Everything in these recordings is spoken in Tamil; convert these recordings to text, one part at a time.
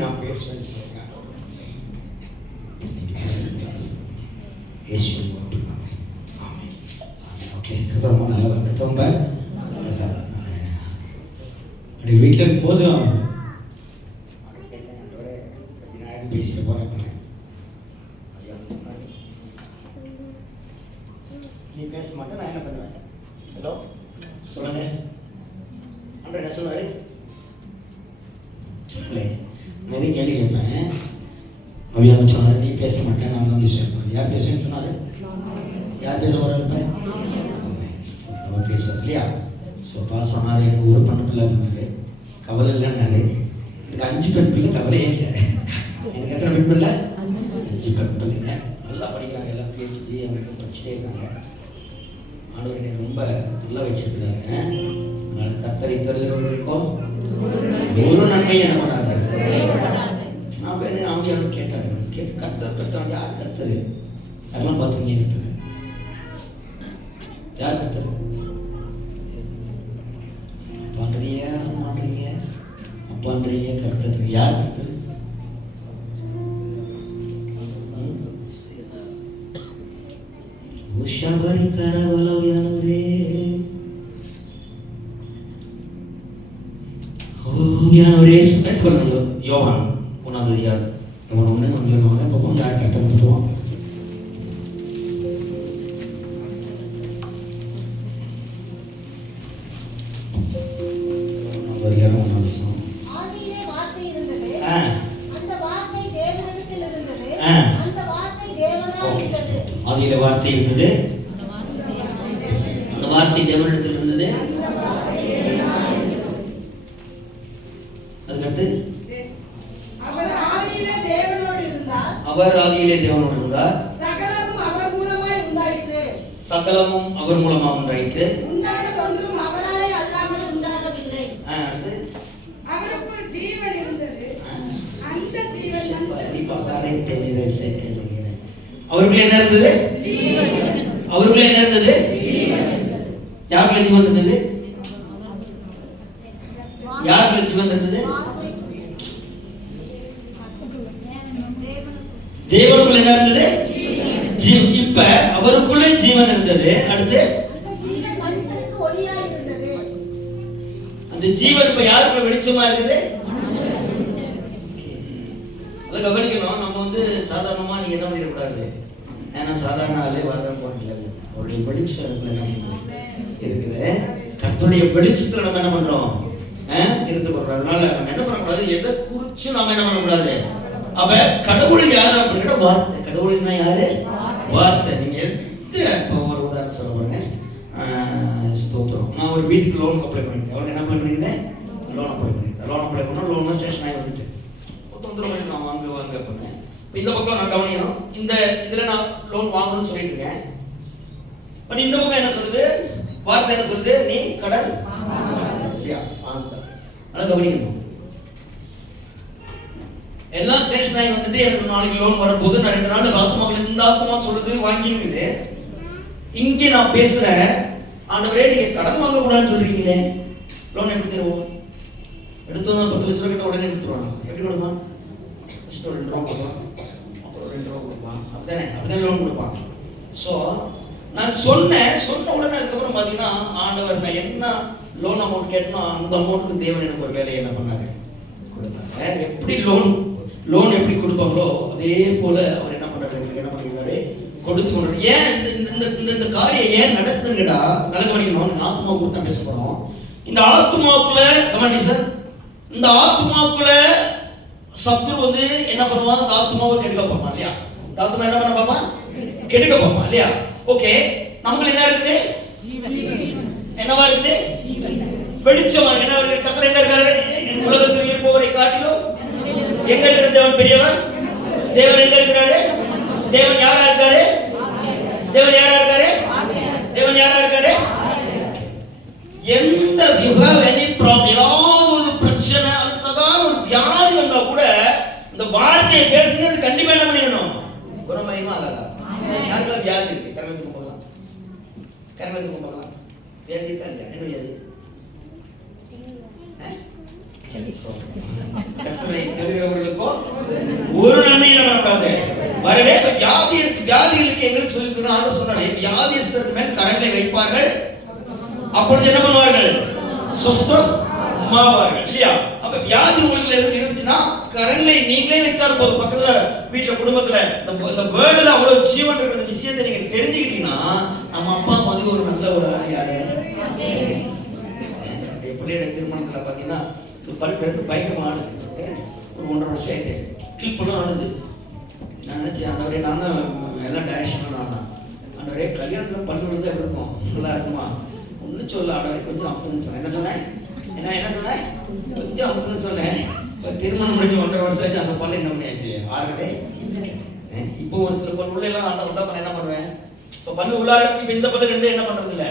நான் பேசுவேன்னு சொல்லுங்க. ஓகே, ரொம்ப நல்லா வந்து ரொம்ப அப்படி வீட்டில் இருக்கும்போதும் விநாயகர் பேசிட்டு போகிறேன். நீ பேச மாட்டேன், நான் என்ன பண்ணுவேன்? ஹலோ சொல்லுங்க, அப்புறம் என்ன சொல்லுவாரு? சொல்லலை, நிறைய கேள்வி கேட்பேன். அவையாக சொன்னார், நீ பேச மாட்டேன், நான் தான் பேசுவேன். யார் பேசுவேன்னு சொன்னாரு? யார் பேச போகிறப்ப அவர் பேசுவார் இல்லையா? ஸோ பாஸ் சொன்னார், எனக்கு ஒரு பண்ண பிள்ளை இருந்தாரு, கவலை இல்லைன்னாரு. எனக்கு 5 பெண் பிள்ளை, கவலையே இல்லை. எனக்கு எத்தனை பெண் பிள்ளை? 5 பெண் பிள்ளைங்க. நல்லா படிக்கிறாங்க, எல்லாம் PhD அவங்க படிச்சுட்டே இருக்காங்க. ஆண்டவர் என்னை ரொம்ப நல்லா வச்சிருக்கிறாங்க. அதனால் கர்த்தரை தருகிறவர்களுக்கும் ஒரு நன்மை என்ன பண்ணாங்க. நான் போய் ஆவியானவர் கேட்டார், கேட்டு கர்த்தர் கர்த்தர் யார் கர்த்தர்? அதெல்லாம் பார்த்துருங்க. கர்த்தர் யார்? கர்த்தர் அப்பான்றீங்க, அம்மான்றீங்க, அப்பான்றீங்க, கர்த்தர் யார்? கர்த்தர் உஷாபரி கரவலவியானவரே, ஓவியானவரே. சொல்லுங்க, யோவான் 1 யார்? யோவான் 1 வாங்க பக்கம் யார் கர்த்தர் பத்துவான்? ஆதியிலே வார்த்தை இருந்தது, அந்த வார்த்தை தேவனிடத்தில் இருந்தது. அதுக்கடுத்து அவர் ஆதியிலே தேவனோடு இருந்தார், சகலமும் அவர் மூலமாய் உண்டாயிற்று, உண்டானதொன்றும் அவராலே அல்லாமல் உண்டாகவில்லை. அவருக்குள் ஜீவன் இருந்தது, அந்த ஜீவன் அவருக்குள்ள என்ன இருந்தது? அவருக்குள்ள என்ன இருந்தது? யாருக்குள்ள ஜீவன் இருந்தது? யாருக்குள்ள ஜீவன் இருந்தது? தேவனுக்குள்ள என்ன இருந்தது? ஜீவன். இப்ப அவருக்குள்ள ஜீவன் இருந்தது. அடுத்து அந்த ஜீவன் இப்ப யாருக்குள்ள வெளிச்சமா இருக்குது? அதை கவனிக்கணும். நம்ம வந்து சாதாரணமா நீங்க என்ன பண்ணிடக்கூடாது, ஏன்னா சாதாரண ஆளே வரதான் போறீங்க. அவருடைய வெளிச்சம் இருக்குது. கர்த்தருடைய வெளிச்சத்துல நம்ம என்ன பண்றோம்? இருந்து கொள்றோம். அதனால நம்ம என்ன பண்ணக்கூடாது, எதை குறிச்சு நாம என்ன பண்ணக்கூடாது. அப்ப கடவுள் யாரு அப்படின்னா வார்த்தை. கடவுள்னா யாரு? வார்த்தை. நீங்க இப்போ ஒரு உதாரணம் சொல்ல பாருங்க. ஸ்தோத்திரம், நான் ஒரு வீட்டுக்கு லோனுக்கு அப்ளை பண்ணிட்டேன். அவங்க என்ன பண்ணிருந்தேன்? லோன் அப்ளை பண்ணிட்டேன். லோன் அப்ளை பண்ணா லோன் ஸ்டேஷன் ஆகி வந்துட்டு நான் வாங்க பண்ணேன். இந்த பக்கம் நான் கவனிக்கணும், இந்த இதுல நான் லோன் வாங்கணும்னு சொல்லிட்டு இருக்கேன். பட் இந்த பக்கம் என்ன சொல்லுது? வார்த்தை என்ன சொல்லுது? நீ கடன் இல்லையா? அதனால கவனிக்கணும். எல்லாம் ஸ்டேஷன் ஆகி வந்துட்டு எனக்கு நாளைக்கு லோன் வரும்போது நான் 2 நாள் ஆத்மாவில் இந்த ஆத்மா சொல்லுது வாங்கிடுது. இங்கே நான் பேசுறேன், ஆண்டவரே நீங்க கடன் வாங்க கூடாதுன்னு சொல்றீங்களே, லோன் எப்படி தருவோம்? எடுத்தோம் 10 லட்ச ரூபாய் கிட்ட உடனே எடுத்துருவாங்க. எப்படி கொடுப்பான்? ஃபர்ஸ்ட் 2 ரூபா கொடுப்பான், அப்புறம் 2 ரூபா கொடுப்பான். அப்படிதானே லோன் கொடுப்பான். ஸோ நான் சொன்ன உடனே அதுக்கப்புறம் பார்த்தீங்கன்னா ஆண்டவர் நான் என்ன லோன் அமௌண்ட் கேட்டனோ அந்த அமௌண்ட்டுக்கு தேவன் எனக்கு ஒரு வேலையை என்ன பண்ணாரு, கொடுத்தாங்க. எப்படி லோன் எப்படி கொடுப்பாங்களோ அதே போல அவர் என்ன பண்றாரு, என்ன பண்ணிருக்காரு, கொடுத்து கொண்டு. ஏன் இந்த காரியம் ஏன் நடக்குதுன்னு கேட்டா நல்ல கவனிக்கணும். ஆத்மா கொடுத்து தான் பேச போறோம். இந்த ஆத்மாவுக்குள்ள கவனி சார், இந்த ஆத்மாவுக்குள்ள சத்துரு வந்து என்ன பண்ணுவான்? இந்த ஆத்மாவை கெடுக்க பார்ப்பான் இல்லையா? இந்த ஆத்மா என்ன பண்ண பார்ப்பான்? கெடுக்க பார்ப்பான் இல்லையா? ஓகே, நமக்கு என்ன இருக்குது? என்னவா இருக்குது? வெளிச்சமா என்ன இருக்கு? கர்த்தர் எங்க இருக்காரு? உலகத்தில் இருப்பவரை காட்டிலும் எங்க இருக்கிற தேவன் பெரியவர். தேவன் எங்க இருக்கிறாரு? தேவன் யாரா இருக்காரு? தேவன் யாரா இருக்காரு? தேவன் யாரா இருக்காரு? எந்த எனி ப்ராப்ளம், ஏதாவது ஒரு பிரச்சனை, அது சாதாரண ஒரு வியாதி வந்தா கூட இந்த வார்த்தையை பேசுறது கண்டிப்பா என்ன பண்ணிடணும்? குணமயமா ஆகலாம். யாருக்கெல்லாம் வியாதி இருக்கு? கரங்களுக்கு போகலாம், கரங்களுக்கு போகலாம். வியாதி இருக்கா இல்லையா? என்ன வியாதி? கர்த்தரை தேடுகிறவர்களுக்கு நோய் என்ன பண்ணக்கூடாது வரவே. வியாதிகளுக்கு எங்களுக்கு சொல்லி ஆண்டு சொன்னாரு, வியாதியஸ்தருக்கு மேல் கரங்களை வைப்பார்கள், அப்பொழுது என்ன பண்ணுவார்கள்? சுஸ்தமாவார்கள். இல்லையா? அப்ப வியாதி உங்களுக்கு இருந்துச்சுன்னா கரங்களை நீங்களே வச்சாலும் போதும். பக்கத்துல வீட்டுல குடும்பத்துல இந்த வேர்ல்டுல அவ்வளவு ஜீவன் இருக்கிற விஷயத்தை நீங்க தெரிஞ்சுக்கிட்டீங்கன்னா நம்ம அப்பா மாதிரி ஒரு நல்ல ஒரு யாரு பிள்ளையோட திருமணத்துல பாத்தீங்கன்னா பல் ரெண்டு பயங்கரமா ஆடுது. ஒரு 1.5 வருஷம் ஆயிட்டு கிளிப்பெல்லாம் ஆடுது. நான் நினைச்சேன், ஆண்டவரே நான் தான் எல்லாம் டைரக்ஷனும் நான் தான். ஆண்டவரே கல்யாணத்துல பல் விழுந்தா எப்படி இருக்கும்? நல்லா இருக்குமா? ஒன்றும் சொல்ல ஆண்டவரே, கொஞ்சம் அமுத்துன்னு சொன்னேன். என்ன சொன்னேன்? என்ன சொன்னேன்? கொஞ்சம் அமுத்துன்னு சொன்னேன். திருமணம் முடிஞ்சு 1.5 வருஷம் ஆச்சு, அந்த பல் என்ன பண்ணியாச்சு? ஆடுறதே. இப்போ ஒரு சில பல் உள்ள எல்லாம் ஆண்ட பண்ண என்ன பண்ணுவேன்? இப்போ பல்லு உள்ளார இப்போ இந்த பல்லு ரெண்டு என்ன பண்றது இல்லை.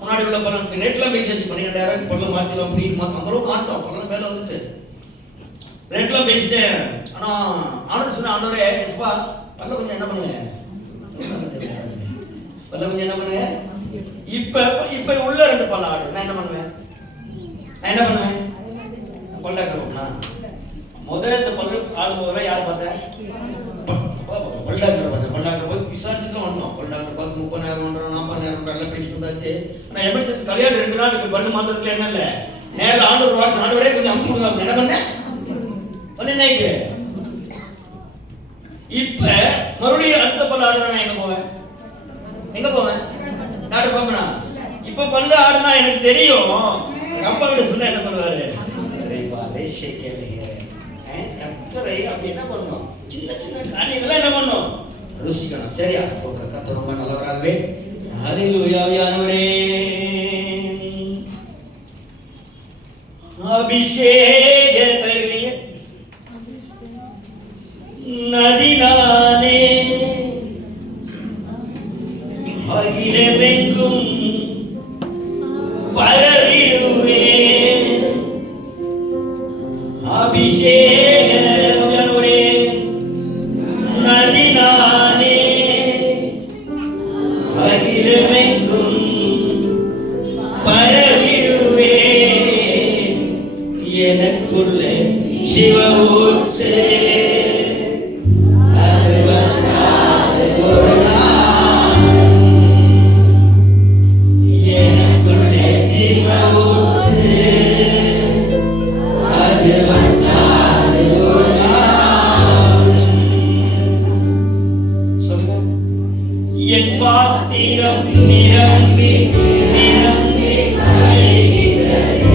முன்னாடி உள்ள பல்லு ரேட்லாம் பேசியாச்சு. 12,000 பல்லு மாற்றலாம் அப்படி அந்த அளவுக்கு ஆட்டோம். பல்லு மேலே வந்துச்சு, ரேட்லாம் பேசிட்டு. ஆனா ஆண்டவர் சொன்ன, ஆண்டவரே எஸ்பா பல்ல கொஞ்சம் என்ன பண்ணுங்க, பல்ல கொஞ்சம் என்ன பண்ணுங்க. இப்ப உள்ள ரெண்டு பல்ல ஆடு. நான் என்ன பண்ணுவேன்? பல்டாக்டர் முதல் இந்த பல்லு ஆடும் போதெல்லாம் யாரை பார்த்தேன்? பல்டாக்டர் பார்த்தேன். பல்டாக்டர் போய் விசாரிச்சுட்டு வந்தோம். பல்டாக்டர் பார்த்து 30,000 40,000 எல்லாம் பேசிட்டு வந்தாச்சு. ஆனா எமர்ஜென்சி கல்யாணம் 2 நாளுக்கு பல்லு மாத்திரத்துல என்ன இல்லை, நேரில் ஆண்டவர் வாட்ஸ் ஆண்டவரே கொஞ்சம் அமுச்சு கொடுங்க. என்ன பண்ணேன்? பல்லுக்கு இப்ப மறுபடியும் அடுத்த பல்லு ஆடுனா நான் எங்க போவேன்? டாக்டர் பாப்பனா. இப்ப பல்லு ஆடுனா எனக்கு தெரியும். எங்க அப்பா கிட்ட சொன்னா என்ன பண்ணுவாரு? கத்தரை அப்படி என்ன பண்ணணும்? சின்ன சின்ன காரியங்கள்லாம் என்ன பண்ணணும்? ருசிக்கணும். சரியா? கத்தர் ரொம்ப நல்லவராகவே. ஹல்லேலூயாவியானவரே, அபிஷேக தயிரிலே நதினாலே அகிலமெங்கும் பரவிடுவே. அபிஷேக நதினாலே அகிலமெங்கும் பரவிடுவே. எனக்குள்ளே சிவ ஊற்றே என் பாத்திரம் நிரம்பி நிரம்பி வழிகிறது,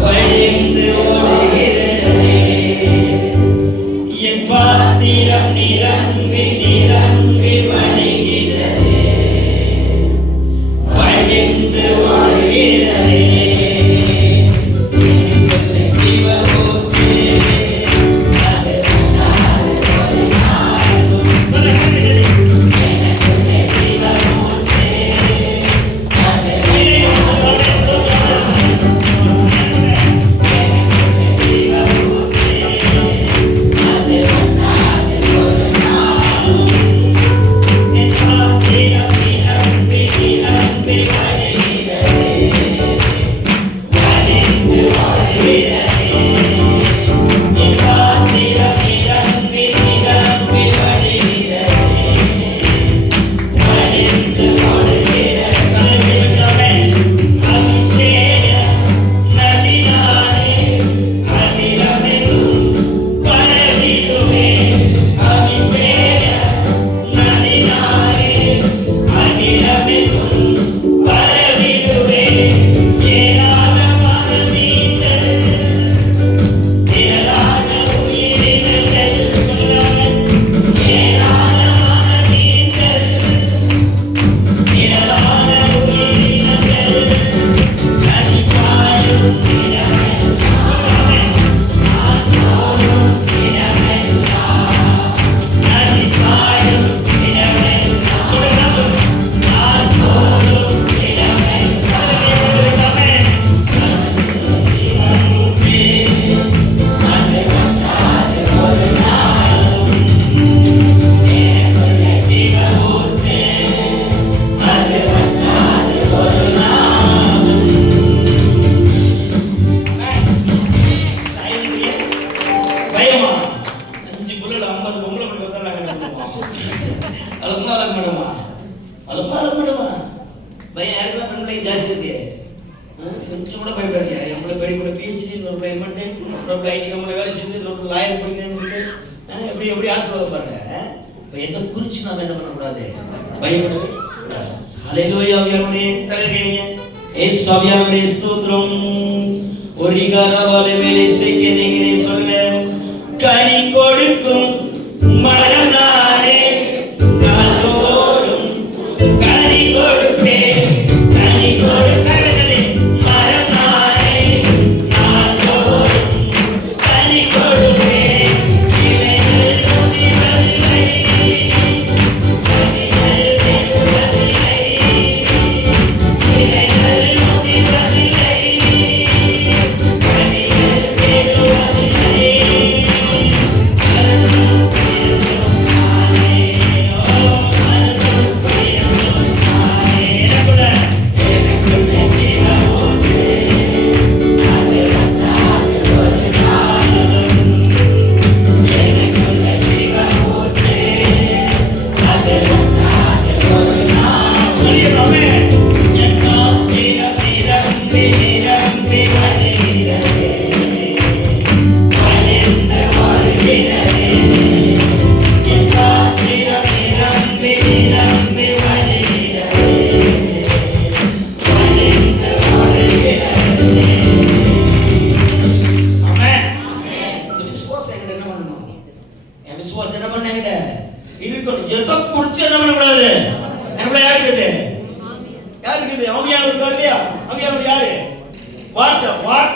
வழிந்து ஓடுகிறது. என் பாத்திரம் நிரம்பி நிரம்பி வழிகிறது, வழிந்து ஓடுகிறது. PhD, இன்னொரு எம்எட், இன்னொரு ஐடி கம்பெனியில் வேலை செய்து, இன்னொரு லாயர் படிக்கிறேன்னு எப்படி எப்படி ஆசீர்வாதம் பாருங்க. இப்போ எதை குறித்து நாம் என்ன பண்ணக்கூடாது? பயப்படவே கூடாது. ஹல்லேலூயா. ஆவியானவரே தலைகைங்க. ஏசு ஆவியானவரே ஸ்தோத்திரம். ஒரிகாரவாலே மேலே சேக்கேனீங்கனே சொல்லுங்க. கனி கொடுக்கும் மரம் நானே, நாளோறும் கனி கொடுப்பேன். கனி கொடுக்கவே மரம் நானே, நாளோறும் கனி கொடுப்பேன். இலைகள் முதிர்வதில்லை, கனிகள் வெறுவதில்லை, இலைகள் முதிர்வதில்லை, கனிகள் வெறுவதில்லை.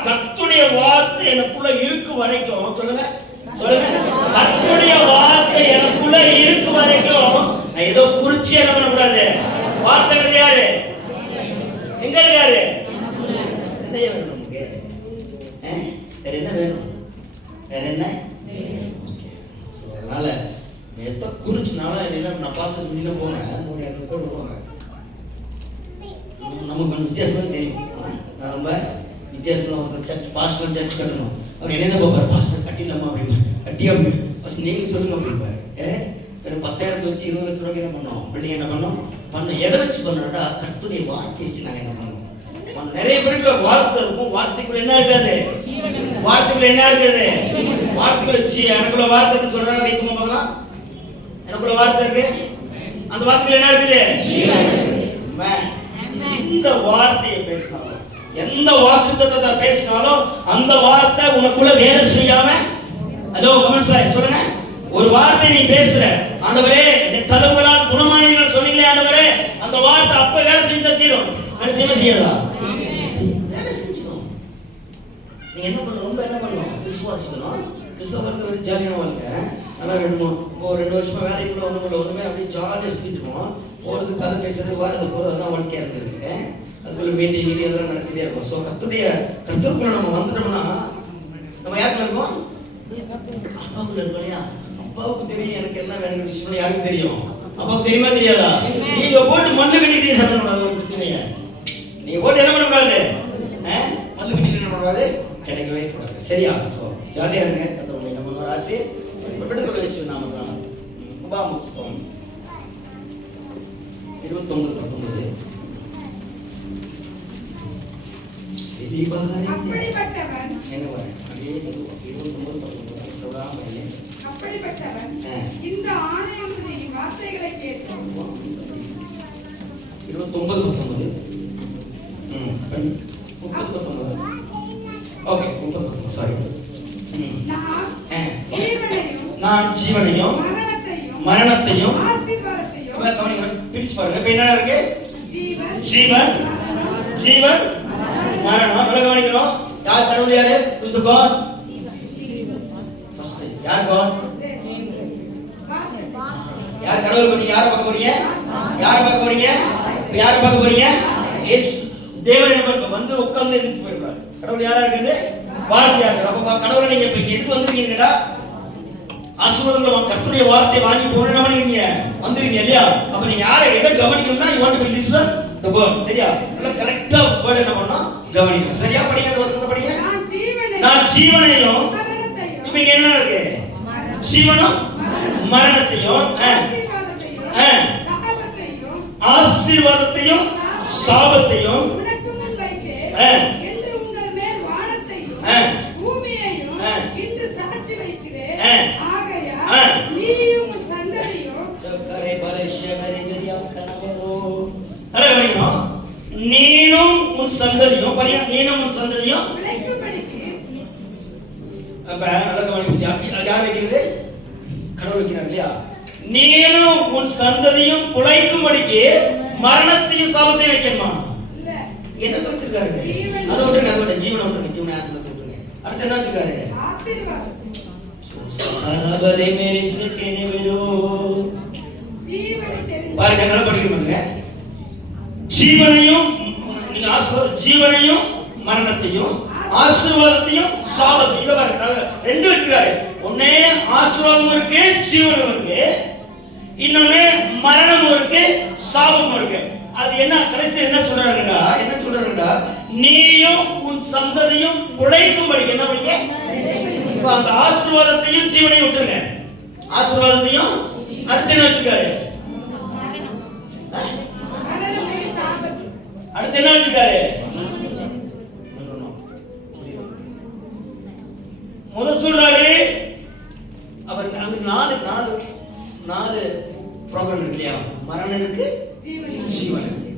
கர்த்தருடைய வார்த்தை எனக்குள்ள இருக்கு வரைக்கும், சொல்லுங்க சொல்லுங்க, கர்த்தருடைய வார்த்தை எனக்குள்ள இருக்கு வரைக்கும் நான் ஏதோ குறிச்சி என்ன பண்ணக்கூடாது. வார்த்தைகள் யாரு? எங்க இருக்காரு? என்ன வேணும் நமக்கு? வேற என்ன வேணும்? வேற என்ன? அதனால எதை குறிச்சுனால நான் கிளாஸஸ் முடியல போனேன், 300 கோடி போங்க. நமக்கு கொஞ்சம் வித்தியாசமாக தெரியும். நம்ம வித்தியாசமாக ஒரு சர்ச் பாஸ்டர் சர்ச் கட்டணும். அவர் என்ன பார்ப்பார்? பாஸ்டர் கட்டிடலாமா அப்படின்னு. கட்டி அப்படி ஃபஸ்ட் நீங்கள் சொல்லுங்க அப்படின்பாரு. ஒரு 10,000 வச்சு 20 லட்ச ரூபாய்க்கு என்ன பண்ணோம்? பிள்ளைங்க என்ன பண்ணோம்? எதை வச்சு பண்ணோம்டா? கர்த்தருடைய வார்த்தை வச்சு நாங்கள் என்ன பண்ணோம்? நிறைய பேருக்கு வார்த்தை இருக்கும், வார்த்தைக்குள்ள என்ன இருக்காது? வார்த்தைக்குள்ள என்ன இருக்காது? வார்த்தைக்குள்ள எனக்குள்ள வார்த்தை சொல்றாங்க, கைத்துமா பார்க்கலாம். எனக்குள்ள வார்த்தை இருக்கு, அந்த வார்த்தைக்குள்ள என்ன இருக்குது? இந்த வார்த்தையை பேசினாலும், எந்த வாக்குத்தத்தத்தை பேசினாலும் அந்த வார்த்தை உனக்குள்ள வேலை செய்யாம, ஹலோ கமெண்ட் சார் சொல்லுங்க. ஒரு வார்த்தை நீ பேசுற, ஆண்டவரே என் தழும்புகளால் குணமானீர்கள் சொன்னீங்களே ஆண்டவரே, அந்த வார்த்தை அப்ப வேலை செஞ்சு தீரும். வேலை செய்யாதா? வேலை செஞ்சுக்கணும். நீங்க என்ன பண்ணணும்? ரொம்ப என்ன பண்ணணும்? விசுவாசிக்கணும். கிறிஸ்தவ வாழ்க்கை ஒரு ஜாலியான வாழ்க்கை. நல்லா 2 வருஷமா வேலைக்குள்ள ஒண்ணுமே அப்படியே ஜாலியாக சுத்திட்டு இருக்கோம். போறது கதை பேசுறது வாரது போறது அதெல்லாம் வாழ்க்கையா இருந்திருக்கு. அதுக்குள்ள மீட்டிங் இதெல்லாம் நடத்திட்டே இருக்கும். ஸோ கர்த்தருக்குள்ள நம்ம வந்துட்டோம்னா நம்ம யாருக்குள்ள இருக்கோம்? அப்பாவுக்குள்ள இருக்கோம் இல்லையா? அப்பாவுக்கு தெரியும் எனக்கு என்ன வேணுங்கிற விஷயம் யாருக்கு தெரியும்? அப்பாவுக்கு தெரியுமா தெரியாதா? நீங்க போட்டு மல்லு கட்டிட்டு என்ன பண்ணக்கூடாது? ஒரு பிரச்சனைய நீங்க போட்டு என்ன பண்ணக்கூடாது? மல்லு கட்டிட்டு என்ன பண்ணக்கூடாது? கிடைக்கவே கூடாது. சரியா? ஸோ ஜாலியா இருங்க. கர்த்தருடைய நம்ம ஆசை விடுதலை விஷயம் நாம தான். உபாகமம் புத்தகம் 29:19 அப்படிப்பட்டவன் இந்த ஆணையத்தின் வார்த்தைகளை கேட்டு 29:19 ஓகே 39 சாரி. நான் ஜீவனையும் மரணத்தையும் பிரிச்சு பாருங்க. இப்ப என்ன இருக்கு? ஜீவன் ஜீவன் மரணம். கவனிக்கணும். யார் கடவுள்? யாரு? God. யார் God? யார் கடவுள்? பண்ணி யாரை பார்க்க போறீங்க? யாரை பார்க்க போறீங்க? யாரை பார்க்க போறீங்க? இயேசு தேவன் என்ன வந்து உட்கார்ந்து எந்திரிச்சு போயிருக்காரு. கடவுள் யாரா இருக்குது? வார்த்தையா இருக்கு. அப்ப கடவுளை நீங்க இப்ப எதுக்கு வந்திருக்கீங்கடா? ஆசீர்வாதங்கள் கர்த்தருடைய வார்த்தை வாங்கி போறேன்னு பண்ணீங்க வந்துருக்கீங்க இல்லையா? அப்ப நீங்க யாரை எதை கவனிக்கணும்னா you want to listen the word. சரியா? நல்ல கரெக்ட்டா வேர்ட் என்ன பண்ணனும்? கவனிக்கணும். சரியா? படிங்க அந்த வசனத்தை படிங்க. நான் ஜீவனையும் இப்போ இங்க என்ன இருக்கு? ஜீவனும் மரணத்தையும் ஆசீர்வாதத்தையும் சாபத்தையும் உனக்கு முன் வைத்தேன் என்று உங்கள் மேல் வானத்தையும் அப்ப நல்ல கவனிப்பு. யார் வைக்கிறது? கடவுள் வைக்கிறார் இல்லையா? நீனும் உன் சந்ததியும் பிழைக்கும்படிக்கு மரணத்தையும் சாபத்தையும் வைக்கணுமா? இல்ல. என்ன வச்சிருக்காரு? ஜீவன். அதை விட்டுருங்க, அதை விட்டுருங்க. ஜீவனை விட்டுருங்க, ஜீவனை ஆசீர்வாதத்தை விட்டுருங்க. அடுத்து என்ன வச்சிருக்காரு? ஆசீர்வாதம். சரபலே மேரி சிக்கேனே வெரோ. ஜீவனை தெரிந்து பாருங்க, நல்லா படிக்க மாட்டீங்க. ஜீவனையும் நீங்க ஜீவனையும் மரணத்தையும் ஆசீர்வாதத்தையும் சாபத்தையும் இத பாருங்க, ரெண்டு வச்சிருக்காரு. ஒண்ணே ஆசீர்வாதம் இருக்கு, ஜீவனும் இருக்கு. இன்னொன்னு மரணமும் இருக்கு, சாபமும் இருக்கு. அது என்ன கடைசியில் என்ன சொல்றாருடா? நீயும் உன் சந்ததியும் பிழைக்கும்படி என்ன படிக்க? இப்ப அந்த ஆசீர்வாதத்தையும் ஜீவனையும் விட்டுருங்க. ஆசீர்வாதத்தையும் அடுத்து என்ன வச்சிருக்காரு? மரணத்தை சாபம். அடுத்து என்ன வச்சிருக்காரு? முதல் சொல்றாரு அவர் அது நாலு ப்ரோக்ராம் இருக்கு இல்லையா? மரணம் இருக்கு, ஜீவன் இருக்கு,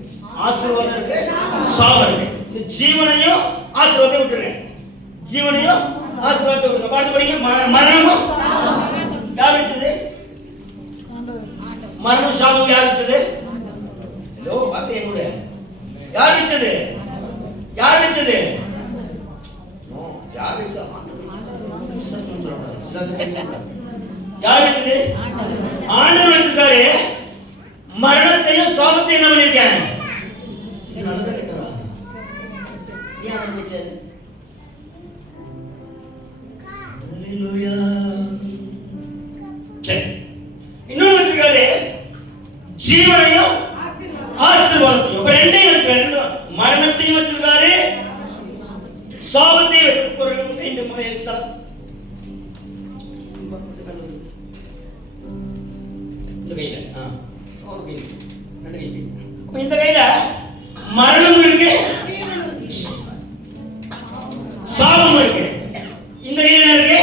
ஆசீர்வாதம் இருக்கு, சாபம் இருக்கு. இந்த ஜீவனையும் ஆசீர்வாதத்தை விட்டுருங்க. ஜீவனையும் ஆசீர்வாதத்தை விட்டுருங்க. பாட்டு படிங்க. மரணமும் யார் வச்சது? மரணம் சாபம் யார் வச்சது? ஹலோ, பாத்து கூட யார் வச்சது? யார் வச்சது? யார் வச்சது? யார் வச்சது? ஆண்டவர் வச்சிருக்காரு. மரணத்தையும் சாபத்தையும் என்ன பண்ணிருக்கேன்? இது நல்லதா கேட்டதா? ஏன் ஆரம்பிச்சது? ஹalleluya. இன்னொரு வச்சிருக்காரு ஜீவனையும் ஆசீர்வாதத்தையும். இப்ப ரெண்டையும் வச்சிருக்காரு. மரணத்தையும் வச்சிருக்காரு, சாபத்தையும். ஒரு இந்த முறையில் ஸ்டார்ட் இந்த கையில ஒரு கை ரெண்டு கை. அப்ப இந்த கையில மரணம் இருக்கு, சாபம் இருக்கு. இந்த கையில என்ன இருக்கு?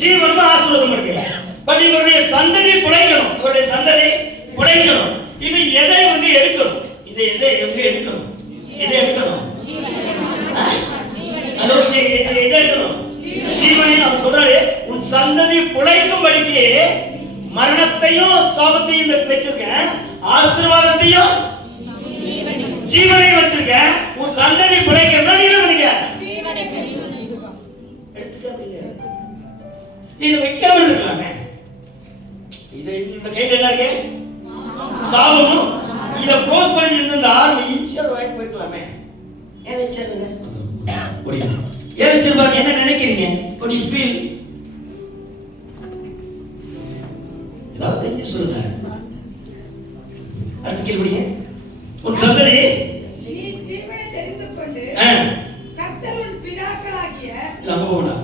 ஜீவனும் ஆசீர்வாதம் இருக்கு. பட் இவருடைய சந்ததி பிழைக்கணும். இவருடைய சந்ததி பிழைக்கணும். இது எதை வந்து எடுக்கணும்? இதை எங்க எடுக்கணும்? இதை எடுக்கணும். இதை எடுக்கணும். ஜீவனை அவர் சொல்றாரு, உன் சந்ததி பிழைக்கும்படிக்கு மரணத்தையும் சாபத்தையும் வச்சிருக்கேன், ஆசீர்வாதத்தையும் ஜீவனையும் வச்சிருக்கேன். உன் சந்ததி பிழைக்கணும். நீ என்ன பண்ணீங்க? இது வைக்காம இருக்கலாமே. இது இந்த கையில என்ன இருக்கு? சாபமும். இத க்ளோஸ் பண்ணி இருந்தா ஈஸியா வாங்கி போய்க்கலாமே. ஏன் வச்சதுங்க? புரியுது? ஏன் வச்சிருப்பாங்க? என்ன நினைக்கிறீங்க? what you feel? ஏதாவது தெரிஞ்சு சொல்லுங்க. அடுத்த கேள்வி படிங்க. உன் சந்ததி நீ ஜீவனை தெரிந்து கொண்டு கர்த்தர் உன் பிதாக்களாகிய அங்க போகடா.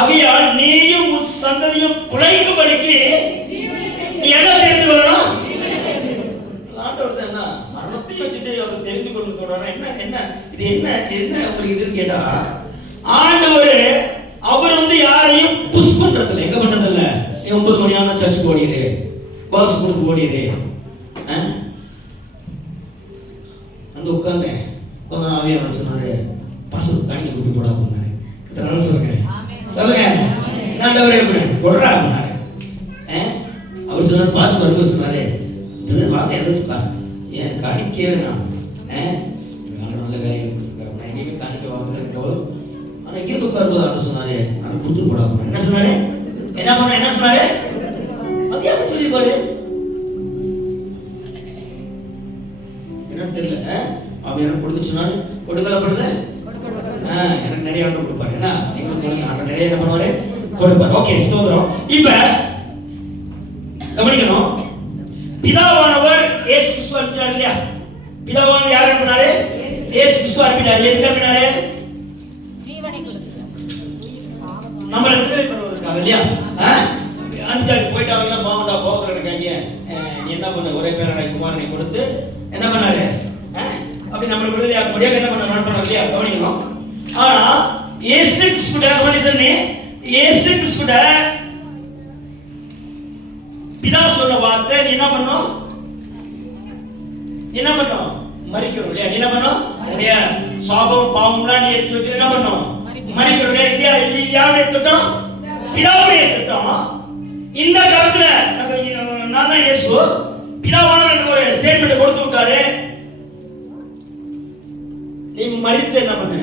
ஆகையால் நீயும் உன் சந்ததியும் பிழைக்கும்படிக்கு நீ எதை தெரிந்து கொள்ளணும்? ஆண்டவர் என்ன மரணத்தையும் வச்சுட்டு அதை தெரிந்து கொள்ள சொல்றாரு. என்ன இது என்ன உங்களுக்கு இதுன்னு கேட்டா, ஆண்டவர் அவர் வந்து யாரையும் புஷ் பண்றதில்ல. எங்க பண்றதில்ல? நீ 9 மணி ஆனா சர்ச்சுக்கு ஓடிடு, பாஸ் கொடுத்து ஓடிடு. அந்த உட்கார்ந்தேன் ஆவியானவர் சொன்னாரு, பாஸ் காணிக்க கொடுத்து போடா அப்படின்னாரு. இதனால சொல்லுங்க ஆண்டவரே கொடுறா அப்படின்னாரு. அவர் சொன்னார், பாஸ் வரும்போது சொன்னாரு, வாங்க எதுக்கா ஏன் காணிக்கவே வேணாம். நல்ல வேலையை கொடுத்துருக்காரு, எங்கேயுமே காணிக்க வாங்க. ஆனா எங்கேயும் உட்காரும்போது ஆண்டு சொன்னாரு, அதை கொடுத்து போடா. என்ன சொன்னாரு? என்ன சொன்னாரு? அது எப்படி சொல்லிருப்பாரு? என்னன்னு தெரியல. அவன் எனக்கு கொடுக்க சொன்னாரு, கொடுக்கலப்படுது. எனக்கு நிறைய ஆண்டு கொடுப்பாரு. என்ன நீங்க கொடுங்க, ஆண்டு நிறைய என்ன பண்ணுவாரு? கொடுப்பாரு. ஓகே, ஸ்தோத்திரம். இப்ப கவனிக்கணும். பிதாவானவர் இயேசு கிறிஸ்து அனுப்பினார் இல்லையா? பிதாவானவர் யார் அனுப்பினாரு? இயேசு கிறிஸ்து அனுப்பினார். எதுக்கு அனுப்பினாரு? ஜீவனை கொடுக்க, நம்மளை விடுதலை பண்ணுவதற்காக இல்லையா? அனுப்பிச்சாரு. போயிட்டாங்க, பாவண்டா போகத்துல இருக்காங்க, நீ என்ன பண்ண, ஒரே பேரனை குமாரனை கொடுத்து என்ன பண்ணாரு? அப்படி நம்மளை விடுதலை ஆக்க முடியாது. என்ன பண்ண அனுப்பினார் இல்லையா? கவனிக்கணும். ஆனா இயேசு கிறிஸ்து கவனிச்சனே, இயேசு கிறிஸ்து பிதா சொன்ன வார்த்தை நீ என்ன பண்ணணும்? மரிக்கணும் இல்லையா? நீ என்ன பண்ணணும்? சாபம் பாவம்லாம் எடுத்து வச்சு என்ன பண்ணோம்? மறிக்கிறோம் இல்லையா? இது யாருடைய திட்டம்? பிதாவுடைய திட்டம். இந்த காலத்துல நான் தான் இயேசு பிதாவானவர் எனக்கு ஒரு ஸ்டேட்மெண்ட் கொடுத்து விட்டாரு. நீ மரித்து என்ன பண்ண?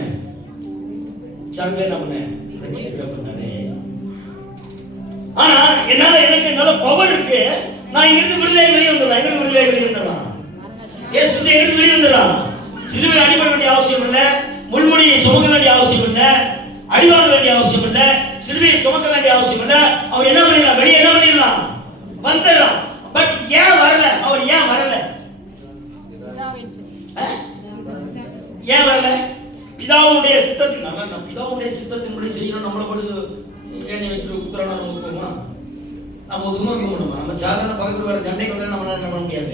சண்டை என்ன பண்ண? ரட்சிக்கப்பட்டாரு. ஆனா என்னால பவர் இருக்கு. நான் இங்கிருந்து வெளியே வந்துடலாம். இயேசு இங்கிருந்து வெளியே வந்துடலாம். சிலுவையில் அடிபட வேண்டிய அவசியம் இல்லை. முள்முடியை சுமக்க வேண்டிய அவசியம் இல்லை. அடிவாங்க வேண்டிய அவசியம் இல்லை. சிலுவையை சுமக்க வேண்டிய அவசியம் இல்லை. அவர் என்ன பண்ணிடலாம்? வெளியே என்ன பண்ணிடலாம்? வந்துடலாம். பட் ஏன் வரல? அவர் ஏன் வரல? ஏன் வரல? பிதாவுடைய சித்தத்தின் நம்ம பிதாவுடைய சித்தத்தின்படி செய்யணும். நம்மளை பொழுது ஏன் வச்சுட்டு குத்துறா நம்ம ஒத்துக்குமா? நம்ம ஒத்துக்குமா இருக்கணும். நம்ம சாதாரண பக்கத்துல வர சண்டைக்கு வந்து நம்மளால என்ன பண்ண முடியாது?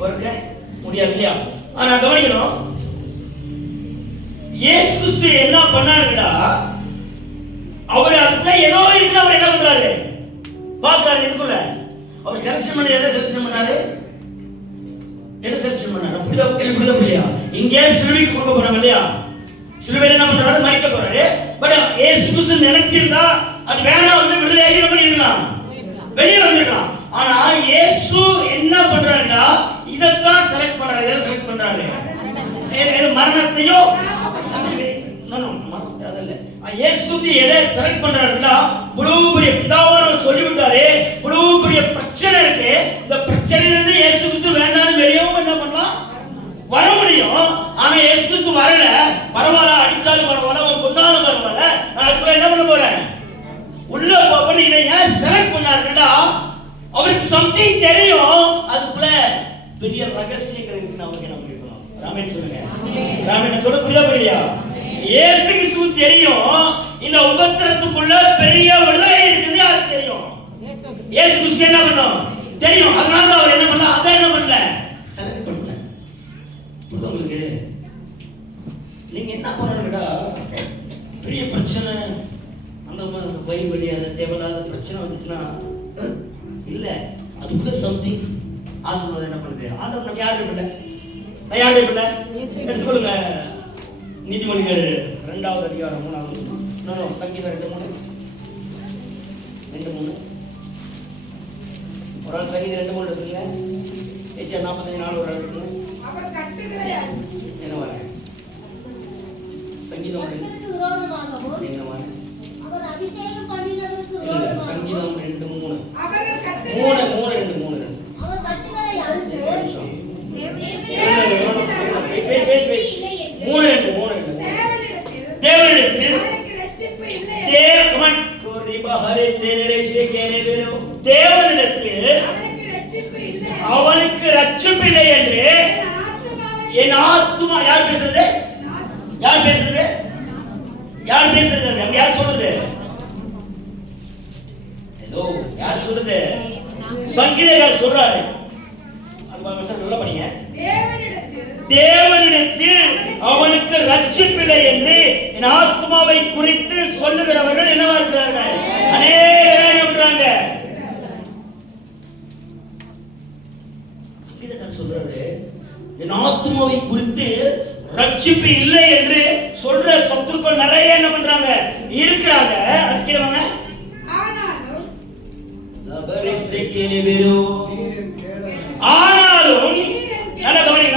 பொறுக்க முடியாது இல்லையா? ஆனா கவனிக்கணும், இயேசு கிறிஸ்து என்ன பண்ணாருடா? அவர் அதுக்குள்ள ஏதோ இருக்குன்னு அவர் என்ன பண்றாரு? பார்க்கறாரு. இதுக்குள்ள அவர் செலக்ஷன் பண்ணி எதை செலக்ஷன் பண்ணாரு? எதை செலக்ஷன் பண்ணாரு? புரியுதா இல்லையா? இங்கே சிலுவைக்கு கொடுக்க போறாங்க இல்லையா? சிலுவையில் என்ன பண்றாரு? மரிக்க போறாரு. பட் இயேசு கிறிஸ்து நினைச்சிருந்தா அது வேண்டாம் விடுதலையாகி என்ன பண்ணிருக்கலாம்? வெளியே வந்திருக்கலாம். ஆனா இயேசு என்ன பண்றாருடா? இதைத்தான் செலக்ட் பண்றாரு. எதை செலக்ட் பண்றாரு? மரணத்தையோ இயேசு கிறிஸ்து எதை செலக்ட் பண்றாருன்னா, இவ்வளவு பெரிய பிதாவானவர் சொல்லிவிட்டாரு, இவ்வளவு பெரிய பிரச்சனை இருக்கு. இந்த பிரச்சனையிலிருந்து இயேசு கிறிஸ்து வேண்டாம்னு வெளியவும் என்ன பண்ணலாம்? வர முடியும். ஆனா இயேசு கிறிஸ்து வரல. பரவாயில்ல, அடிச்சாலும் பரவாயில்ல, அவன் கொண்டாலும் பரவாயில்ல, நான் அதுக்குள்ள என்ன பண்ண போறேன்? உள்ள போய் இதை ஏன் செலக்ட் பண்ணாருன்னா, அவருக்கு சம்திங் தெரியும். அதுக்குள்ள பெரிய ரகசியங்கள் இருக்குன்னு அவருக்கு என்ன பண்ணிருக்கணும்? ராமன் சொல்லுங்க. ராமன் சொல்ல புரியுதா புரியலையா? இயேசு கிறிஸ்து தெரியும் இந்த உபத்திரத்துக்குள்ள பெரிய விடுதலை இருக்குது. யாருக்கு தெரியும்? இயேசு கிறிஸ்து என்ன பண்ணோம்? தெரியும். அதனால அவர் என்ன பண்ணல? அதை என்ன பண்ணல? செலக்ட் பண்ணல. புரியுதா உங்களுக்கு? நீங்க என்ன பண்ணணும்டா? பெரிய பிரச்சனை அந்த வயிறு வழியாத தேவையில்லாத பிரச்சனை வந்துச்சுன்னா இல்ல, அதுக்குள்ள சம்திங் ஆசீர்வாதம் என்ன பண்ணுது? ஆண்டவர் நம்ம யாருடைய பிள்ளை? யாருடைய பிள்ளை? எடுத்துக்கொள்ளுங்க. நீதிமொழிகள் 2வது அதிகாரம் 3வது வசனம். சங்கீதம் 2:3 ஒரு ஆள் சங்கீதம் 2:3 எடுத்துங்க. ஏசியா 45:4 ஒரு ஆள் எடுத்துங்க. என்ன வர சங்கீதம் விரோதமாகவும் என்ன வர அவர் அபிஷேகம் பண்ணினதற்கு விரோதமாகவும் சங்கீதம் 2:3 அவர் கட்டுகளை அன்று தேவனிடத்தில் அவனுக்கு ரட்சிப்பு இல்லை என்று என் ஆத்துமா. யார் பேசுறது? யார் பேசுறது? யார் பேசுறது? யார் சொல்றது? ஹலோ, யார் சொல்றது? சங்கீதக்காரர் சொல்றாரு. நல்ல படிங்க. தேவனிடத்தில் அவனுக்கு ரட்சிப்பில்லை என்று என் ஆத்மாவை குறித்து சொல்லுகிறவர்கள் என்னவா இருக்கிறார்கள்? அநேகர் என்ன பண்றாங்க? சங்கீதக்காரர் சொல்றாரு, என் ஆத்மாவை குறித்து ரட்சிப்பு இல்லை என்று சொல்ற சத்துருக்கள் நிறைய என்ன பண்றாங்க? இருக்கிறாங்க. அடிக்கிறவங்க ஆனாலும் நல்ல கவனிங்க.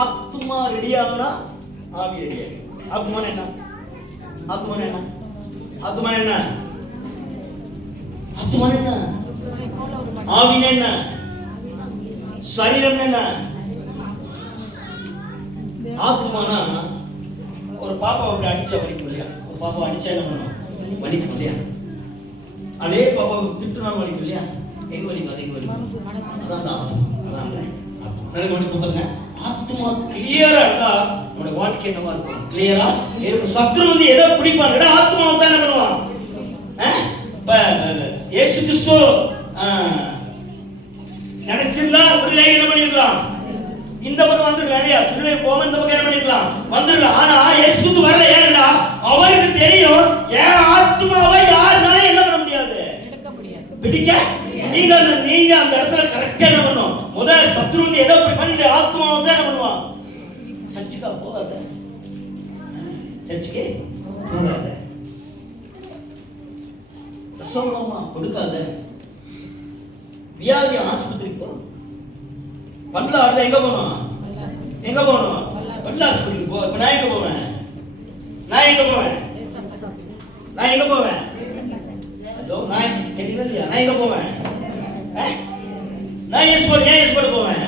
ஆத்மா ரெடி ஆகுனா ஆவி ரெடி ஆகும். ஆத்மான என்ன? ஆவின என்ன? சரீரம் என்ன? ஆத்மானா ஒரு பாப்பா அப்படி அடிச்சா வலிக்கும் இல்லையா? ஒரு பாப்பா அடிச்சா என்ன பண்ணும்? வலிக்கும் இல்லையா? அதே பாப்பாவுக்கு திட்டுனாலும் வலிக்கும் இல்லையா? எங்க வலிக்கும்? அது எங்க வலிக்கும்? அதான் ஆத்மா கிளியரா இருந்தா நம்மளோட வாழ்க்கை என்னவா இருக்கும்? கிளியரா இருக்கும். சத்ரு வந்து எதை பிடிப்பான்? ஆத்மாவை தான் என்ன பண்ணுவான்? இயேசு கிறிஸ்து நினைச்சிருந்தா விடுதலை என்ன பண்ணிருக்கலாம்? இந்த பக்கம் வந்துருக்கலாம் இல்லையா? சிலுவை போக இந்த பக்கம் என்ன பண்ணிருக்கலாம்? வந்துருக்கலாம். ஆனா இயேசு கிறிஸ்து வரல. ஏன்னா அவருக்கு தெரியும் என் ஆத்மாவை யாருனால என்ன பண்ண முடியாது? பிடிக்க. நீங்க அந்த இடத்துல கரெக்டா என்ன பண்ணும்? முதல்ல சத்ரு வந்து ஏதோ பண்ணிட்டு ஆத்மாவை தான் என்ன பண்ணுவான்? சர்ச்சுக்கா போ. போகாத, சர்ச்சுக்கு போகாத, பிரசவமா கொடுக்காத, வியாதி ஆஸ்பத்திரிக்கு போ, பல்ல ஆடுத எங்க போகணும், எங்க போகணும், பல்ல ஆஸ்பத்திரிக்கு போ. இப்ப நான் எங்க போவேன், நான் எங்க போவேன், நான் எங்க போவேன், நான் கேட்டீங்களா இல்லையா, நான் எங்க போவேன், நான் ஏன் போவேன்.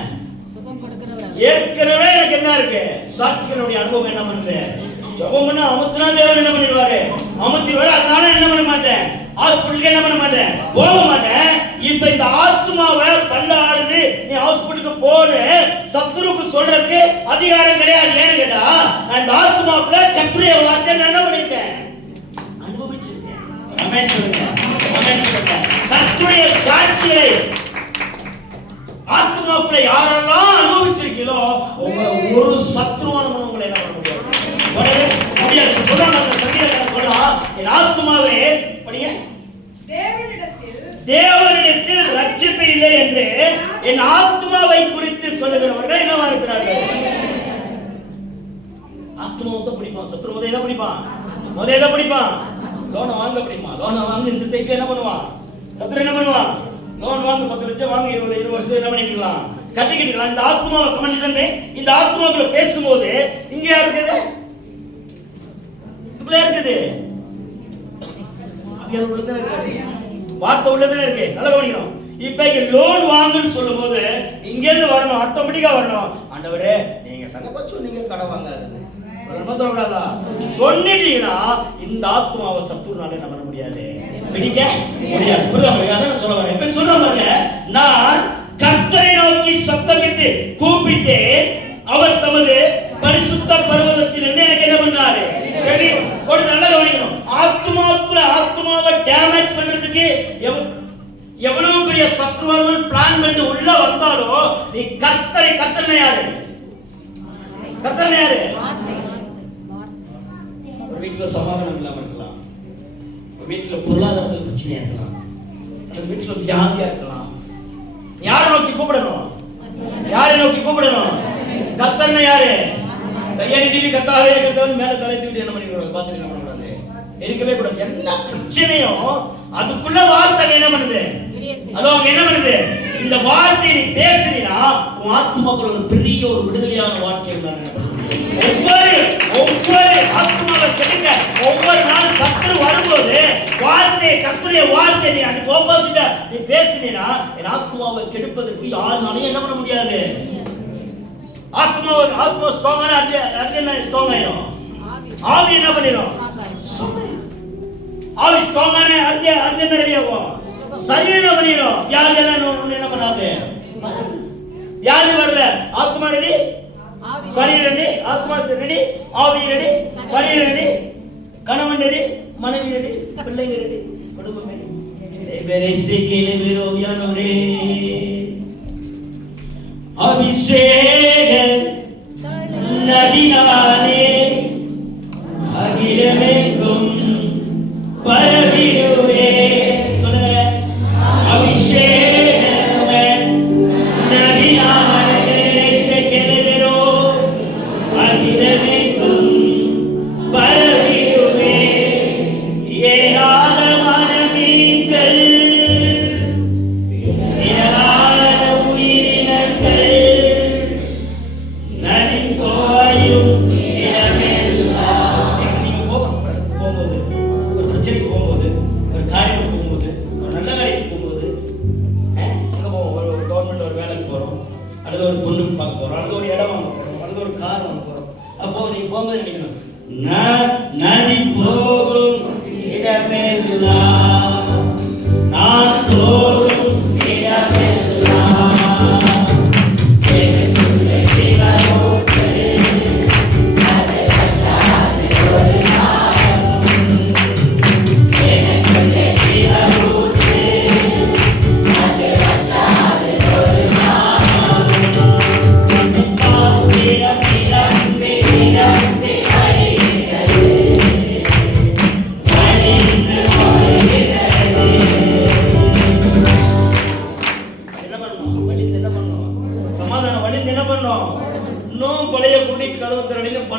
ஏற்கனவே எனக்கு என்ன இருக்கு, சாட்சிகளுடைய அனுபவம் என்ன பண்ணுது, ஜெபம் பண்ண அமுத்தினா தேவன் என்ன பண்ணிடுவாரு, அமுத்திடுவாரு. அதனால என்ன பண்ண மாட்டேன், ஹாஸ்பிட்டலுக்கு என்ன பண்ண மாட்டேன், போக மாட்டேன். இப்ப இந்த ஆத்மாவை பல்ல ஆடுது, நீ ஹாஸ்பிட்டலுக்கு போன்னு சத்துருக்கு சொல்றதுக்கு அதிகாரம் கிடையாது. ஏன்னு கேட்டா, நான் இந்த ஆத்மாவுக்குள்ள கர்த்தருடைய வார்த்தை என்ன பண்ணிருக்கேன், அனுபவிச்சிருக்கேன். ஆமென் சொல்லுங்க, ஆமென் சொல்லுங்க. கர்த்தருடைய சாட்சியை ஆத்மாக்குள்ள யாரெல்லாம் அனுபவிச்சிருக்கீங்களோ உங்களை ஒரு சத்துருவான உங்களை என்ன பண்ண முடியாது. சொல்றாங்க சங்கீதக்காரன் சொல்றான், என் ஆத்மாவே படிங்க, தேவனிடத்தில் ரட்சிப்பு இல்லை என்று என் ஆத்மாவை குறித்து சொல்லுகிறவர்கள் என்னவா இருக்கிறார்கள். ஆத்மாவை பிடிப்பான், சத்துரு முதல்ல பிடிப்பான், முதல்ல பிடிப்பான், லோனை வாங்க பிடிப்பான், லோனை வாங்க இந்த சைக்கிள் என்ன பண்ணுவான், சத்துரு என்ன பண்ணுவான், லோன் வாங்க 10 லட்சம் வாங்க 20 வருஷம் என்ன பண்ணிக்கலாம், கட்டிக்கிட்டுக்கலாம். இந்த ஆத்மாவை கமனிசன், இந்த ஆத்மாவுக்குள்ள பேசும்போது இங்க யார் இருக்குது, இதுக்குள்ள இருக்குது, அது உள்ளதே இருக்காது, வார்த்தை உள்ளதே இருக்கு. நல்லா கவனிக்கணும். இப்ப இங்க லோன் வாங்குன்னு சொல்லும்போது இங்க இருந்து வரணும், ஆட்டோமேட்டிக்கா வரணும். ஆண்டவரே நீங்க தங்க பச்சு நீங்க கடன் வாங்காதீங்க சொன்னீங்கன்னா இந்த ஆத்மாவை சத்துருனால என்ன பண்ண முடியாது, பிடிக்க முடியாது. புரியுதா? சொல்ல வரேன். இப்ப சொல்ற பாருங்க, நான் கர்த்தரை நோக்கி சத்தமிட்டு கூப்பிட்டு அவர் தமது பரிசுத்த பர்வதத்திலிருந்து எனக்கு என்ன பண்ணாரு, சரி ஒரு நல்லா கவனிக்கணும். ஆத்மாவை டேமேஜ் பண்றதுக்கு எவ்வளவு பெரிய சத்துருவார்கள் பிளான் பண்ணி உள்ள வந்தாலும் நீ கர்த்தனை யாரு, கர்த்தனை யாரு. ஒரு வீட்டுல சமாதானம் இல்லாம இருக்கலாம், ஒரு வீட்டுல பொருளாதாரத்தில் பிரச்சனையா இருக்கலாம், அல்லது வீட்டுல வியாதியா இருக்கலாம். யாரை நோக்கி கூப்பிடணும், யாரை நோக்கி கூப்பிடணும், கர்த்தனை யாரு. கையடி கர்த்தாவே கர்த்தாவே மேல தலை தூக்கி என்ன பண்ணிக்கூடாது, பார்த்துட்டு என்ன பண்ணக்கூடாது, இருக்கவே கூடாது. என்ன பிரச்சனையும் அதுக்குள்ள வார்த்தை என்ன பண்ணுது, அதோ அங்க என்ன பண்ணுது, இந்த வார்த்தையை நீ பேசினா உன் ஆத்மாக்குள்ள ஒரு பெரிய ஒரு விடுதலையான வாழ்க்கை இருந்தாங்க. ஒவ்வொரு ஆத்மாவை கெடுக்க ஒவ்வொரு நாளும் சத்துரு வரும்போது வார்த்தை, கர்த்தருடைய வார்த்தை நீ அதுக்கு ஆப்போசிட்டா நீ பேசினா என் ஆத்மாவை கெடுப்பதற்கு யாருனாலையும் என்ன பண்ண முடியாது. ஆத்மா ஸ்ட்ராங்கான அது என்ன ஸ்ட்ராங் ஆயிடும், ஆவி என்ன பண்ணிடும், ஆவி ஸ்ட்ராங்கான அது என்ன ரெடி ஆகும், சரீரம் என்ன பண்ணிடும், வியாதி எல்லாம் என்ன பண்ணாது, வியாதி வரல, ஆத்மா ரெடி, சரீரம் ரெடி, ஆத்மா ரெடி, ஆவி ரெடி, சரீரம் ரெடி, கணவன் ரெடி, மனைவி ரெடி, பிள்ளைங்க ரெடி, குடும்பம் ரெடி. அபிஷேக நதினாலே அகிலமெங்கும் பரவிடுவே. சொல்லுங்க, அபிஷேக நதினாலே செகலரோ அகிலமெங்கும் பரவிடுவே. ஏராளமான மீன்கள், திரளான உயிரினங்கள் நதி தோயும் இடமெல்லாம். நீங்க போகும்போது, ஒரு பிரச்சனைக்கு போகும்போது, ஒரு காரியம் போகும்போது, ஒரு நல்ல காரியம் போகும்போது, எங்க போவோம், ஒரு கவர்மெண்ட் ஒரு வேலைக்கு போறோம், அல்லது ஒரு பொண்ணு பார்க்க போறோம், அல்லது ஒரு இடம் வாங்க போறோம், அல்லது ஒரு கார் வாங்க போறோம். அப்போ நீங்க போகும்போது நினைக்கணும், நதி போகும் இடமெல்லாம் நான் போகும் இடமெல்லாம்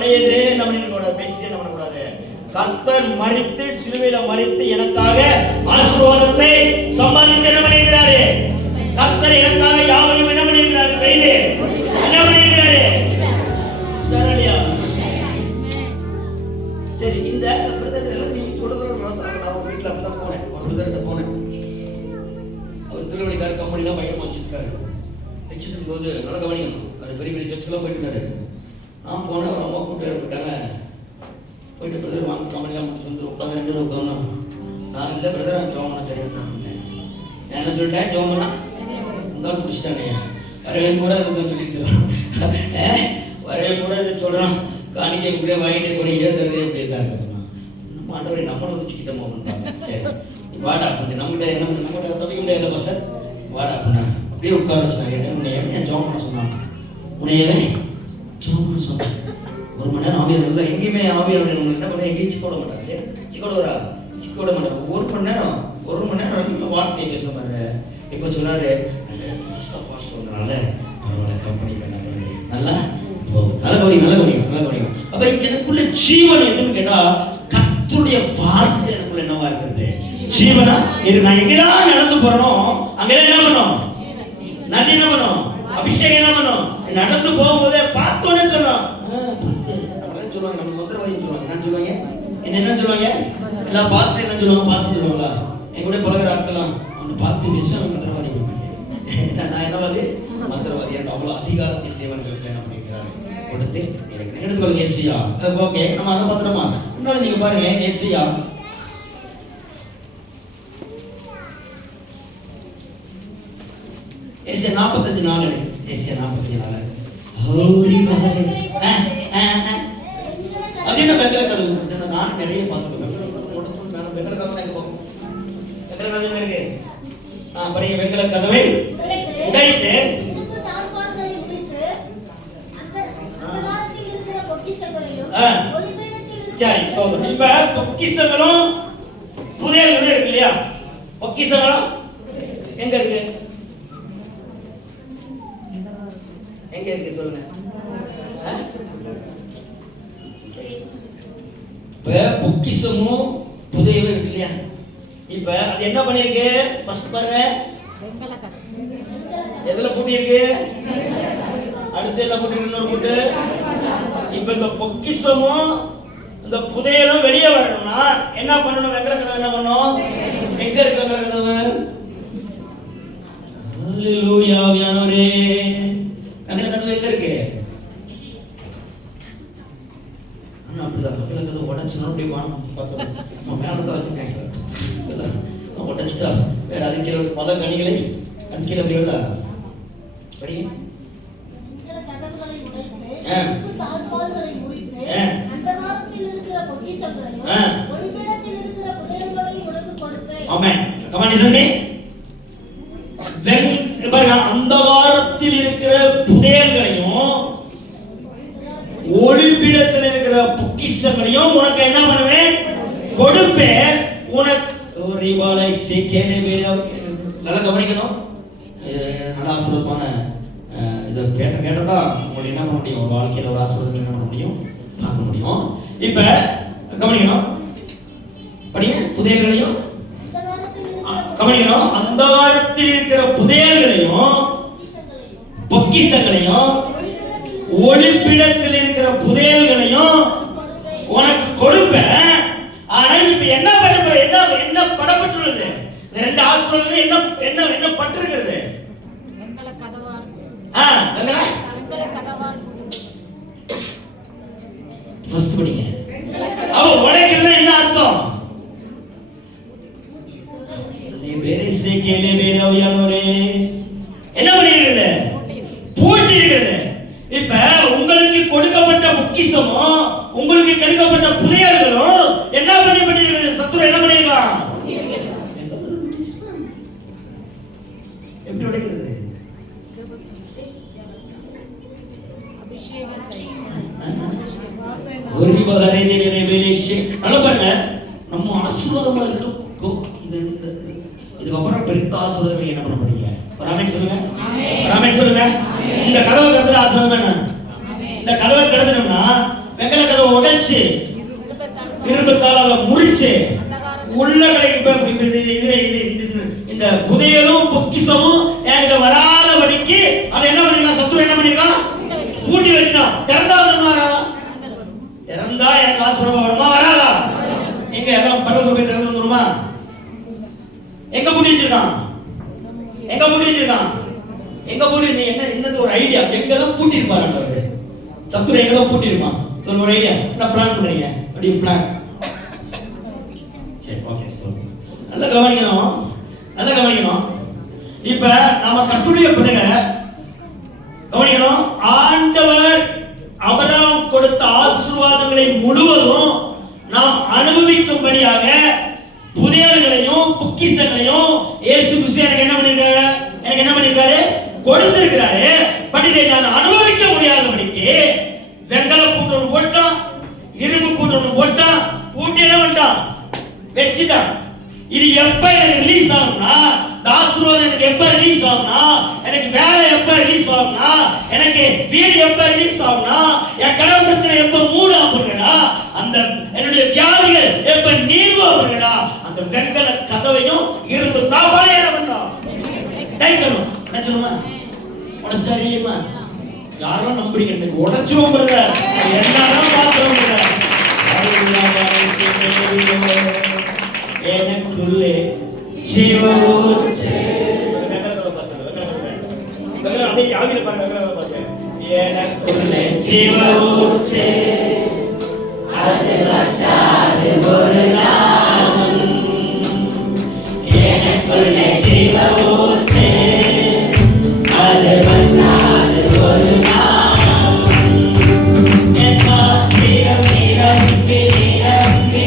பண்ணியது என்ன பண்ணிட்டு கூடாது, பேசிட்டு என்ன பண்ணக்கூடாது. கர்த்தர் மரித்து சிலுவையில மரித்து எனக்காக ஆசீர்வாதத்தை சம்பாதித்து என்ன பண்ணியிருக்கிறாரு. கர்த்தர் எனக்காக யாவையும் என்ன பண்ணியிருக்கிறாரு, செய்து என்ன பண்ணியிருக்கிறாரு. சரி, இந்த பிரதர் நீ சொல்றது நான் வீட்டுல அப்பதான் போனேன், ஒரு பிரதர்கிட்ட போனேன். அவர் திருவள்ளிக்கார கம்பெனிலாம் பயங்கரமா வச்சிருக்காரு. வச்சுட்டு போது நல்ல கவனிக்கணும், அது பெரிய பெரிய சர்ச்சுக்கெல்லாம் போயிட்டு நான் போனேன். ஒரு அம்மா கூப்பிட்டு போயிட்டாங்க. போயிட்டு பிரதர் வாங்க கம்பெனிலாம் முடிச்சு வந்து உட்காந்து ரெண்டு உட்காந்தோம். நான் இல்லை பிரதர் நான் ஜோமனா சரியா இருந்தேன். நான் என்ன சொல்லிட்டேன், ஜோமனா உங்களால் பிடிச்சிட்டானே வரவே கூட இருக்குதுன்னு சொல்லியிருக்கிறான். வரவே கூட இது சொல்கிறான். காணிக்கை கூட வாங்கிட்டே கூட ஏன் தருது எப்படி இருக்காங்க சொன்னான். நம்ம ஆண்டவரை நம்மளை வச்சுக்கிட்டோம் அப்படின்ட்டாங்க. சரி வாடா அப்படின்னு நம்மகிட்ட என்ன நம்மகிட்ட தவிக்க முடியாது பசர் வாடா அப்படின்னா அப்படியே உட்கார வச்சுனாங்க. உன்னைய ஏன் ஜோம் பண்ண சொன்னான், உன்னையவே ஜோம் பண்ண சொன்னான். ஒரு மணி நேரம் ஆவியார் இல்லை, எங்கேயுமே ஆவியார் என்ன பண்ண எங்கேயும் சிக்கோட மாட்டாரு, சிக்கோட மாட்டாரு. ஒரு மணி நேரம் வார்த்தையை பேச மாட்டாரு. இப்போ சொன்னாரு பாஸ்ட் வந்தனால பரவாயில்ல கம்பெனி பண்ண நல்லா நல்ல கவனிங்க. அப்ப எனக்குள்ள ஜீவன் எதுன்னு கேட்டா கர்த்தருடைய வார்த்தை எனக்குள்ள என்னவா இருக்கிறது, ஜீவனா இது. நான் எங்கெல்லாம் நடந்து போறனோ அங்கெல்லாம் என்ன பண்ணும், நதி என்ன பண்ணும், அபிஷேகம் என்ன பண்ணும். நடந்து போகும்போதே பார்த்தோன்னே சொன்னோம் சொல்லுவாங்க. நம்ம மந்திரவாதி சொல்லுவாங்க. என்ன சொல்லுவாங்க, என்ன சொல்லுவாங்க, எல்லா பாஸ்டர் என்ன சொல்லுவாங்க, பாஸ்டர் சொல்லுவாங்களா என் கூட பழகிற ஆட்கள்லாம் அவனை பார்த்து விஷயம் மந்திரவாதி நான் என்னவாது மந்திரவாதி என்று அவ்வளோ அதிகாரத்தில் தேவன்களுக்கு என்ன பண்ணிக்கிறாரு கொடுத்து எனக்கு எடுத்துக்கொள்ளுங்க. ஏசியா ஓகே, நம்ம அதை பார்த்துட்டோமா. இன்னொரு நீங்க பாருங்க ஏசியா ஏசியா 45:4 ஏசியா 45:4 அது என்ன வெங்கல கதவு. நான் நிறைய பார்த்துருக்கேன். வெங்கல கதவு எங்க போகும், வெங்கல கதவு இருக்கு. படிங்க, வெங்கல கதவை உடைத்து சரி. இப்ப பொக்கிஷங்களும் புதையல்களும் இருக்கு இல்லையா. பொக்கிஷங்களும் எங்க இருக்கு, எங்க இருக்கு சொல்லுங்க. இப்ப பொக்கிஷமும் புதையலும் இருக்கு இல்லையா. இப்ப அது என்ன பண்ணிருக்கு ஃபர்ஸ்ட் பாருங்க, எதுல பூட்டி இருக்கு, அடுத்து என்ன பூட்டி இருக்கு, இன்னொரு பூட்டு. இப்ப இந்த பொக்கிஷமும் இந்த புதையலும் வெளியே வரணும்னா என்ன பண்ணணும், வெங்கல கதவு என்ன பண்ணணும், எங்க இருக்கு வெங்கல கதவு. ஹalleluya ஆவியானவரே, வெங்கல கதவு எங்க இருக்கு. அண்ணா அப்படிதான் வெங்கல கதவு உடைச்சுனா அப்படியே வானம் பார்த்தோம் நம்ம மேல தான் வச்சிருக்காங்க. உடைச்சிட்டா வேற அதுக்கு பல கனிகளை அதுக்கு அப்படி வருதா படி. அந்த வாரத்தில் இருக்கிற புதையல்களையும் ஒளிப்பிடத்தில் இருக்கிற பொக்கிஷங்களையும் உனக்கு என்ன பண்ணுவேன், கொடுப்பேன். உனக்கு நல்லா கவனிக்கணும். நல்ல ஆசீர்வாதமான இதை கேட்டதான் உங்களை என்ன பண்ண முடியும், ஒரு வாழ்க்கையில் ஒரு ஆசீர்வாதத்தை என்ன பண்ண முடியும், பார்க்க முடியும். இப்ப கவனிக்கணும், படிங்க. புதையல்களையும் கவனிக்கணும். அந்த வாரத்தில் இருக்கிற புதையல்களையும் பொக்கிஷங்களையும் ஒளிப்பிடத்தில் இருக்கிற புதையல்களையும் உனக்கு கொடுப்பேன். ஆனா இப்ப என்ன பண்ண என்ன படப்பட்டுள்ளது, இந்த ரெண்டு ஆசீர்வாதங்கள் என்ன என்ன என்ன பட்டிருக்கிறது, வெங்கல கதவால். வெங்கல கதவால் ஃபர்ஸ்ட் படிங்க. அவ உடைக்கிறது என்ன அர்த்தம், நீ பெருசே கேளே வேற ஆவியானவரே என்ன பண்ணிருக்கிறது, பூட்டி இருக்கிறது. இப்ப உங்களுக்கு கொடுக்கப்பட்ட பொக்கிஷமும் உங்களுக்கு கொடுக்கப்பட்ட புதையல்களும் என்ன பண்ணிருக்கிறது, சத்துரு என்ன பண்ணிருக்கான், எப்படி உடைக்கிறது, ஒரு வகை நல்லா பாருங்க. நம்ம ஆசீர்வாதமா இருக்கும். இதுக்கப்புறம் பெரிய ஆசீர்வாதம் என்ன பண்ண போறீங்க, ராமன் சொல்லுங்க, ராமன் சொல்லுங்க. இந்த கதவை திறந்து ஆசீர்வாதம் என்ன, இந்த கதவை திறந்தோம்னா வெங்கல உடைச்சு இரும்பத்தால முறிச்சு உள்ளகளை இந்த புதையலும் பொக்கிசமும் எனக்கு வராதபடிக்கு அதை என்ன பண்ணிருக்கான்? சத்துரு என்ன பண்ணிருக்கான்? பூட்டி வச்சுட்டான். திறந்தா வருமாறா? திறந்தா எனக்கு ஆசீர்வாதம் வருமா வராதா? எங்க எல்லாம் பரலோக போய் திறந்து வந்துருமா? எங்க பூட்டி வச்சிருக்கான்? எங்க பூட்டி வச்சிருக்கான்? எங்க பூட்டி? நீ என்ன என்னது ஒரு ஐடியா? எங்கதான் பூட்டி இருப்பாரு அவரு? சத்துரு எங்கதான் பூட்டி இருப்பான்? சொல்ல ஒரு ஐடியா. என்ன பிளான் பண்றீங்க? அப்படி பிளான். சரி, ஓகே. நல்லா கவனிக்கணும், நல்லா கவனிக்கணும். இப்ப நாம கர்த்தருடைய பிள்ளைகளை கவனிக்கணும். ஆண்டவர் ஆபிரகாம் கொடுத்த ஆசீர்வாதங்களை முழுவதும் நாம் அனுபவிக்கும்படியாக புதையல்களையும் பொக்கிஷங்களையும் இயேசு கிறிஸ்து எனக்கு என்ன பண்ணிருக்காரு? கொடுத்திருக்கிறாரு. பட் இதை நான் அனுபவிக்க முடியாதபடிக்கு வெங்கல பூட்டு போட்டான், இரும்பு பூட்டு போட்டான், பூட்டி என்ன பண்ணிட்டான்? வச்சுட்டான். இது எப்ப எனக்கு ரிலீஸ் ஆகும்னா, ஆசீர்வாதம் எனக்கு எப்ப ரிலீஸ் ஆகும்னா, எனக்கு வேலை எப்ப ரிலீஸ் ஆகும்னா, எனக்கு வீடு எப்ப ரிலீஸ் ஆகும்னா, என் கடன் பிரச்சனை எப்ப மூட ஆகும்னா, அந்த என்னுடைய வியாதிகள் எப்ப நீங்கும் ஆகும்னா, அந்த வெங்கல கதவையும் இருந்து தாபாலே என்ன பண்ணோம்? டைக்கணும். உடைச்சணுமா? உடைச்சாரியுமா? யாரும் நம்புறீங்க? எனக்கு உடைச்சுவோம் பிரதர், என்னதான் பாக்குறோம் பிரதர். எனக்குள்ளே ஜீவஊற்று. அப்படியே யாவில பாருங்க. எனக்குள்ளே ஜீவஊற்று, அது வற்றாது ஒரு நாளும். எனக்குள்ளே ஜீவஊற்று, அது வற்றாது ஒரு நாளும். என் பாத்திரம் நிரம்பி நிரம்பி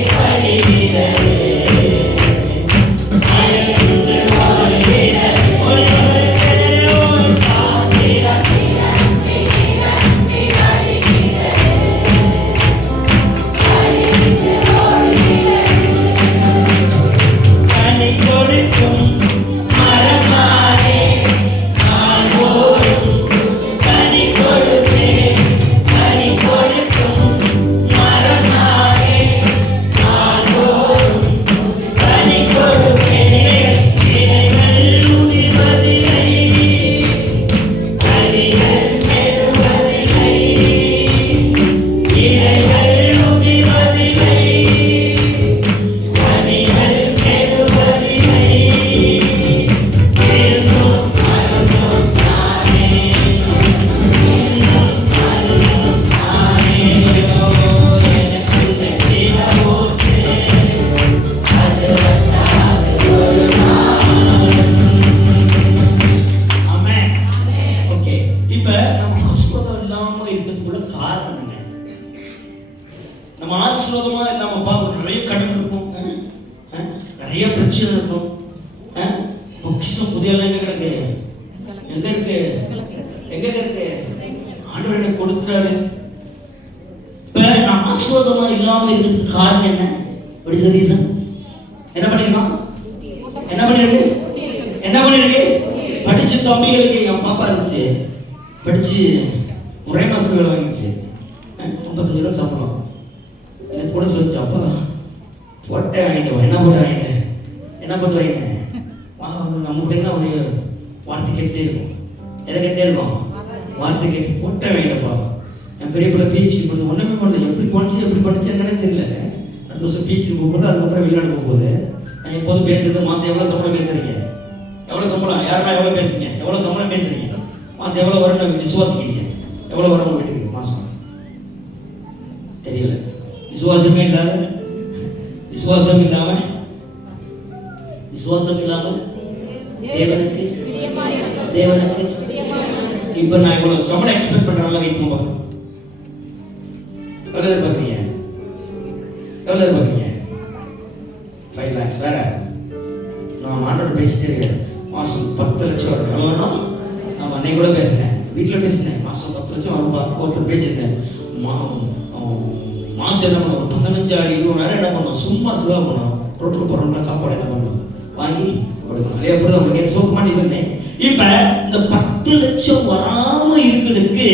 வழிகிறது. படிச்சு தம்பிகளுக்கு என் பாப்பா இருந்துச்சு, படிச்சு ஒரே மாசத்துல வேலை வாங்கிச்சு. 55 ரூபா சாப்பிடலாம். எனக்கு கூட சொல்லிச்சு, அப்பா பொட்டை வாங்கிட்டேன். என்ன போட்டு வாங்கிட்டேன்? என்ன போட்டு வாங்கிட்டேன்? நம்ம பிள்ளைங்க அப்படியே வார்த்தை கேட்டே இருக்கும். எதை கேட்டே இருக்கும்? வார்த்தை கேட்டு பொட்டை வாங்கிட்டப்பா. என் பெரிய பிள்ளை பீச்சு பண்ணி ஒன்றுமே பண்ணல. எப்படி போனுச்சு எப்படி பண்ணுச்சு என்னன்னு தெரியல. அடுத்த வருஷம் பீச்சு போகும்போது அதுக்கப்புறம் வெளிநாடு போகும்போது நான் எப்போதும் பேசுறது, மாதம் எவ்வளோ சம்பளம் பேசுறீங்க? எவ்வளோ சம்பளம்? யாரெல்லாம் எவ்வளோ பேசுறீங்க? எவ்வளோ சம்பளம் பேசுறீங்க? மாதம் எவ்வளோ வரும்னு விசுவாசிக்கிறீங்க? எவ்வளோ வரும் வீட்டுக்கு மாதம்? தெரியல. விசுவாசமே இல்லாத, விசுவாசம் இல்லாமல் தேவனுக்கு இப்போ நான் இவ்வளோ சம்பளம் எக்ஸ்பெக்ட் பண்ணுறேன். வைக்கும் போது எவ்வளோ எதிர்பார்க்குறீங்க? எவ்வளோ எதிர்பார்க்குறீங்க? 5 lakhs. வேற நான் ஆண்டோட பேசிட்டே இருக்கேன். மாதம் 10 லட்சம் வரும். எவ்வளோனா நான் அன்னைக்கு கூட பேசினேன், வீட்டில் பேசினேன். மாதம் 10 லட்சம் வரும்பா. ஒருத்தர் பேசியிருந்தேன். மாதம் என்ன பண்ணுவோம்? 15,000-20,000 என்ன பண்ணுவோம்? சும்மா செலவு பண்ணுவோம். ரோட்டில் போகிறோம்னா சாப்பாடு என்ன பண்ணுவோம்? வாங்கி கொடுக்கணும். அதே போல உங்களுக்கு சோகமாக சொன்னேன். இப்போ இந்த 10 லட்சம் வராமல் இருக்குதுக்கு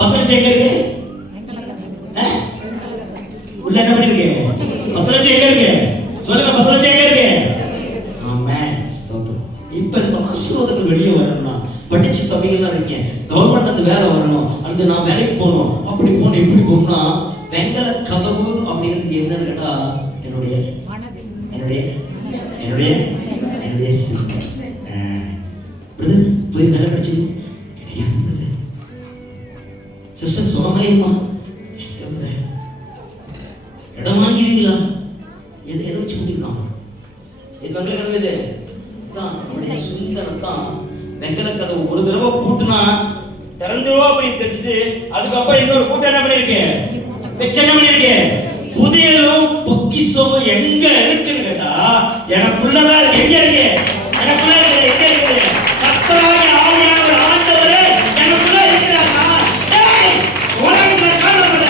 10 லட்சம் எங்க இருக்கு? உள்ள என்ன பண்ணிருக்கீங்க? 10 லட்சம் எங்க இருக்கு? சொல்லுங்க, 10 லட்சம் எங்க இருக்கு? ஆமென். ஸ்தோத்திரம். இப்ப இந்த ஆசீர்வாதங்கள் வெளியே வரணும்னா படிச்சு தமிழ்லாம் இருக்கேன், கவர்மெண்ட் அந்த வேலை வரணும், அடுத்து நான் வேலைக்கு போகணும், அப்படி போகணும், இப்படி போகணும்னா வெங்கல கதவு அப்படிங்கிறது என்னன்னு கேட்டா என்னுடைய என்னுடைய என்னுடைய என்னுடைய போய் வேலை கிடைச்சு கிடையாது. சிஸ்டர் சுகமாயிருமா? இடம் வாங்கிடுவீங்களா? எதை வச்சு முடிக்கலாம்? இது வெங்கல கதவு, இது தான் அப்படியே சுந்தரத்தான் வெங்கல கதவு. ஒரு தடவை பூட்டுனா திறந்துருவா அப்படின்னு தெரிஞ்சுட்டு அதுக்கப்புறம் இன்னொரு பூட்டை என்ன பண்ணிருக்கேன், வச்சு என்ன பண்ணிருக்கேன், புதையலும் பொக்கிஷமும் எங்க இருக்குன்னு கேட்டா எனக்குள்ளதான் இருக்கு. எங்க இருக்கு? எனக்குள்ள இருக்கு. எங்க இருக்கு? கர்த்தராகிய ஆவியானவர் ஆண்டவரே எனக்குள்ள இருக்கிறாரா? ஏய், உலகத்துல காணப்பட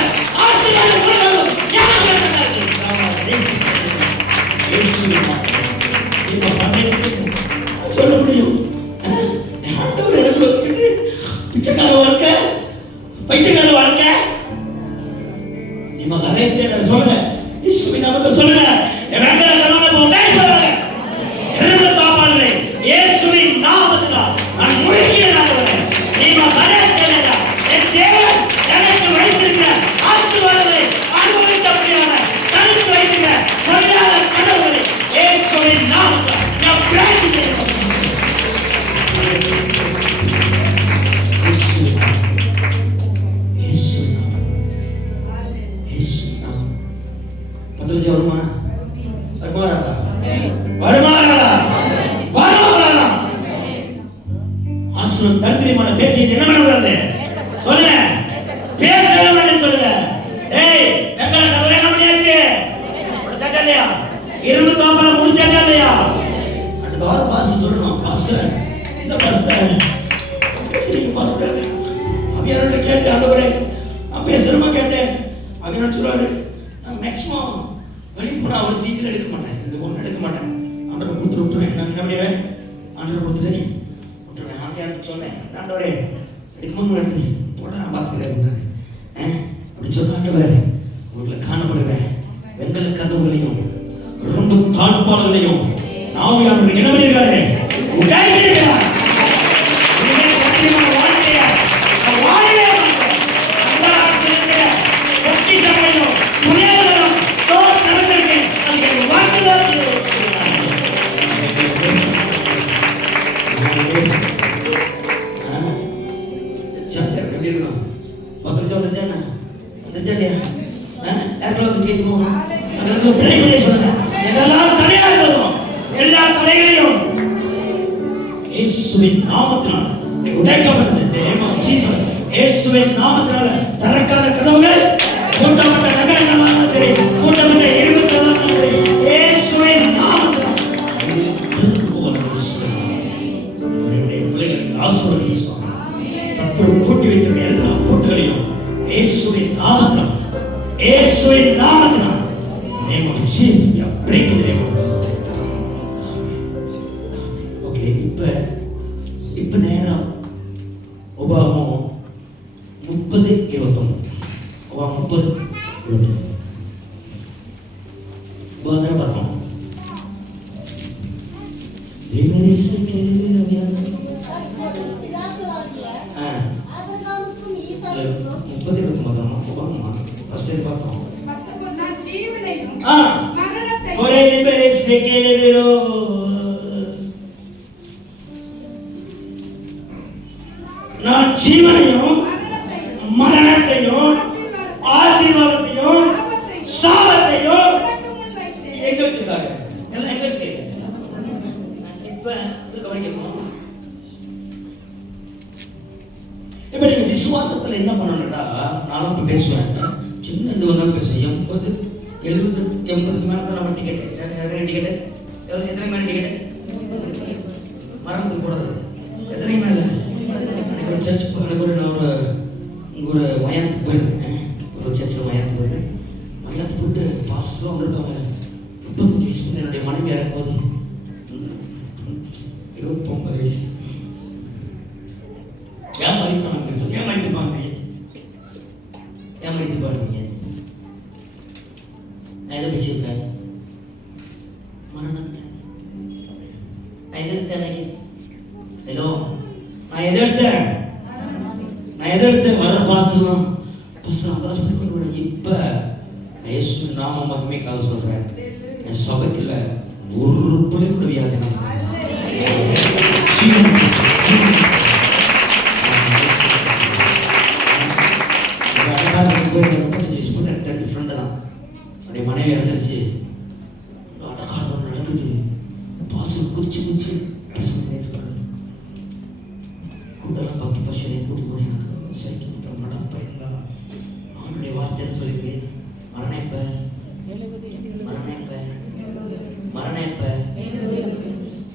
ஆசீர்வாதம் உலகம் யாருக்கு இருக்கு? இப்ப பண்ணி சொல்ல முடியும். ஆண்டவர் எனக்குள்ள வச்சுக்கிட்டு பிச்சைக்கார வாழ்க்கை, பைத்தியக்கார வாழ்க்கை நீங்க நிறைய சொல்லுங்க. இயேசுவின் நாமத்தில் சொல்லுங்க. வெங்கல கதவை போட்டாய் எறும்பு தாப்பாடுங்க. இயேசுவின் நாமத்தினால் நான் முழுகிறேன். நீங்க நிறைய என் தேவன் எனக்கு வைத்திருக்கிற ஆசீர்வாதங்களை அனுபவித்தபடியான தனித்து வைத்திருக்கிற பொய்யாத கதவுகளை இயேசுவின் நாமத்தில் நான் பிரார்த்திக்கிறேன். வருமா வருமாறாதா வருமாறாதா வருமாறாதா ஆசீர்வாதம் தரித்திரமான பேச்சை என்ன பண்ணக்கூடாது? சொல்லுங்க, பேசவே மாட்டேன்னு சொல்லுங்க. ஏய், வெங்கல கதவு என்ன பண்ணியாச்சு? முடிச்சாச்சா இல்லையா? இரும்பு தாப்பால முடிச்சாச்சா இல்லையா? அடுத்த வாரம் பாஸ் சொல்லணும். பாஸ் இந்த பாஸ் சரி பாஸ் அவியாரோட கேட்டேன். ஆண்டவரே நான் பேசுறமா கேட்டேன். அவியாரோட சொல்றாரு மேக்ஸிமம் வெளியே போனால் அவ்வளோ சீக்கிரம் எடுக்க மாட்டேன், இந்த பொண்ணு எடுக்க மாட்டேன், ஆண்டரை கொடுத்துட்டு விட்டுருவேன். நான் என்ன பண்ணிடுவேன்? ஆண்டரை கொடுத்துட்டு விட்டுருவேன். ஆண்டியாருக்கு சொன்னேன், ஆண்டவரே எடுக்கணும்னு எடுத்து போட நான் பார்த்துக்கிறேன் அப்படி சொன்ன ஆண்டவர் உங்களை காணப்படுவேன். வெங்கல கதவுகளையும் ரொம்ப தாழ்பாளர்களையும் ஆவியானவர் என்ன பண்ணியிருக்காரு? உண்டாயிருக்கிறார். நாமத்தினால திறக்காத கதவுகள் கூட்டப்பட்ட நகரங்களாக தெரியும், கூட்டப்பட்ட இயேசுவின் நாமத்தினால சத்துரு பூட்டி வைத்திருக்க எல்லா பூட்டுகளையும் இயேசுவின் நாமத்தினால, இயேசுவின் நாமத்தினால name of Jesus we are breaking the name of Jesus. Okay, இப்ப நேரா உபாகமம் 30:21 உபாகமம் 30:21 உபாகமம் பார்த்தோம். நான் ஜீவனையும் மரணத்தையும் ஆசீர்வாதத்தையும் சாபத்தையும் எங்க வச்சிருக்காங்க? எல்லாம் எங்க இருக்கு? இப்ப கவனிக்கணும். இப்ப நீங்க விசுவாசத்துல என்ன பண்ணணும்டா, நானும் இப்ப பேசுவேன், சின்ன இது வந்தாலும் பேசுவேன். 80, 70, 80க்கு மேல தான் நம்ம டிக்கெட். எத்தனை மேல டிக்கெட் மறந்து கூடாது. எத்தனை மேல ஒரு சர்ச்சுக்கு போய் நான் ஒரு மயானத்துக்கு போயிருந்தேன். ஒரு சர்ச்சில் மயானத்துக்கு போயிருந்தேன். மயானத்துக்கு போயிட்டு பாஸ்டர்லாம் வந்திருக்காங்க. 35 வயசு என்னுடைய மனைவி இறக்கும்போது 29 வயசு. ஏன் மதிப்பாங்க? ஏன் மதிப்பாங்க? ஏன் மதிப்பாங்க? எதை பேசியிருக்கேன்? மரணத்தை. நான் எதை எடுத்தேன்? ஹலோ, நான் எதை எடுத்தேன்? வர பாசலாம் அதான் சொல்லி இப்ப இயேசு நாம மகிமைக்காக சொல்றேன். என் சபைக்குள்ள ஒரு பிள்ளை கூட வியாதி டிஃப்ரெண்ட் தான். அப்படியே மனைவி இறந்துருச்சு, அடக்காரம் நடக்குது, பாசம் குதிச்சு கூட்டெல்லாம் பக்கி பசங்களை கூட்டி போய் எனக்கு சைக்கிள் நடப்பா அவனுடைய வார்த்தைன்னு சொல்லிட்டு மரணப்ப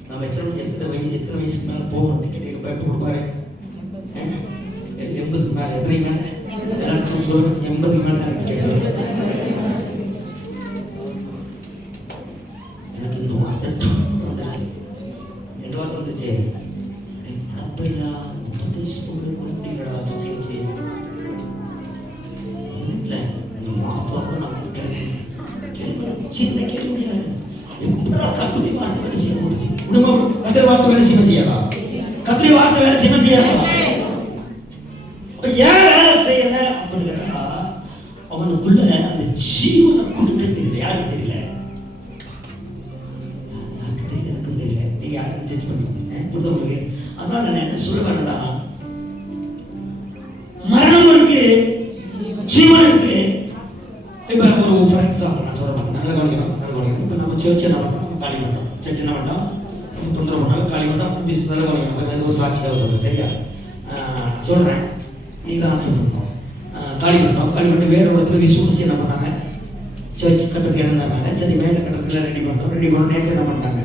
நம்ம எத்தனை வயசுக்கு மேலே போகணும் டிக்கெட் பயப்பட கொடுப்பாரு. 80க்கு மேலே எத்தனை மேலே எல்லாருக்கும் சொல்லுங்க, 80க்கு மேலே தான் டிக்கெட் சொல்லுங்க. எனக்கு இந்த வார்த்தை வந்துருச்சு, 2 வார்த்தை வந்துச்சு. நடப்ப இல்லா 30 வயசு போக கொடுப்பீங்களா சச்சி வச்சு இல்லை இந்த மாப்பிள்ள நான் கொடுக்குறேன். சின்ன கேள்வி முடியாது, எப்படா கத்துடைய வார்த்தை வேலை செய்ய முடிச்சு? குடும்பம் கத்திரி வார்த்தை வேலை செய்யவா? கத்திரி வார்த்தை வேலை செய்யவா? ஏன் வேலை செய்யல அப்படின்னு கேட்டா அவனுக்குள்ள அந்த ஜீவனை கொடுக்க தெரியல. யாருக்கு தெரியல? எனக்கு தெரியல. நீங்க யாருக்கு ஜட்ஜ் பண்ணுவீங்க? புரிதவங்களுக்கு. அதனால நான் என்ன சொல்ல வரேன்டா, மரணம் இருக்கு, ஜீவன் இருக்கு. இப்ப ஒரு ஃபார் எக்ஸாம்பிள் நான் சொல்ல மாட்டேன், நல்லா கவனிக்கணும். இப்ப நம்ம சர்ச் என்ன பண்ணோம்? காலி பண்ணோம். சர்ச் என்ன பண்ணோம்? தொந்தரவு பண்ணாலும் காலி பண்ணோம். நல்லா கவனிக்கணும். ஒரு சாட்சியாக சொல்றேன், சரியா? சொல்றேன், நீங்க தான் சொல்லணும். காலி பண்ணோம். காலி பண்ணி வேற ஒருத்தர் விசுவாசி என்ன பண்ணாங்க? சர்ச் கட்டுறதுக்கு என்ன இருந்தாங்க? சரி, மேலே கட்டுறதுக்குலாம் ரெடி பண்ணோம். ரெடி பண்ண நேரத்தை என்ன பண்ணிட்டாங்க?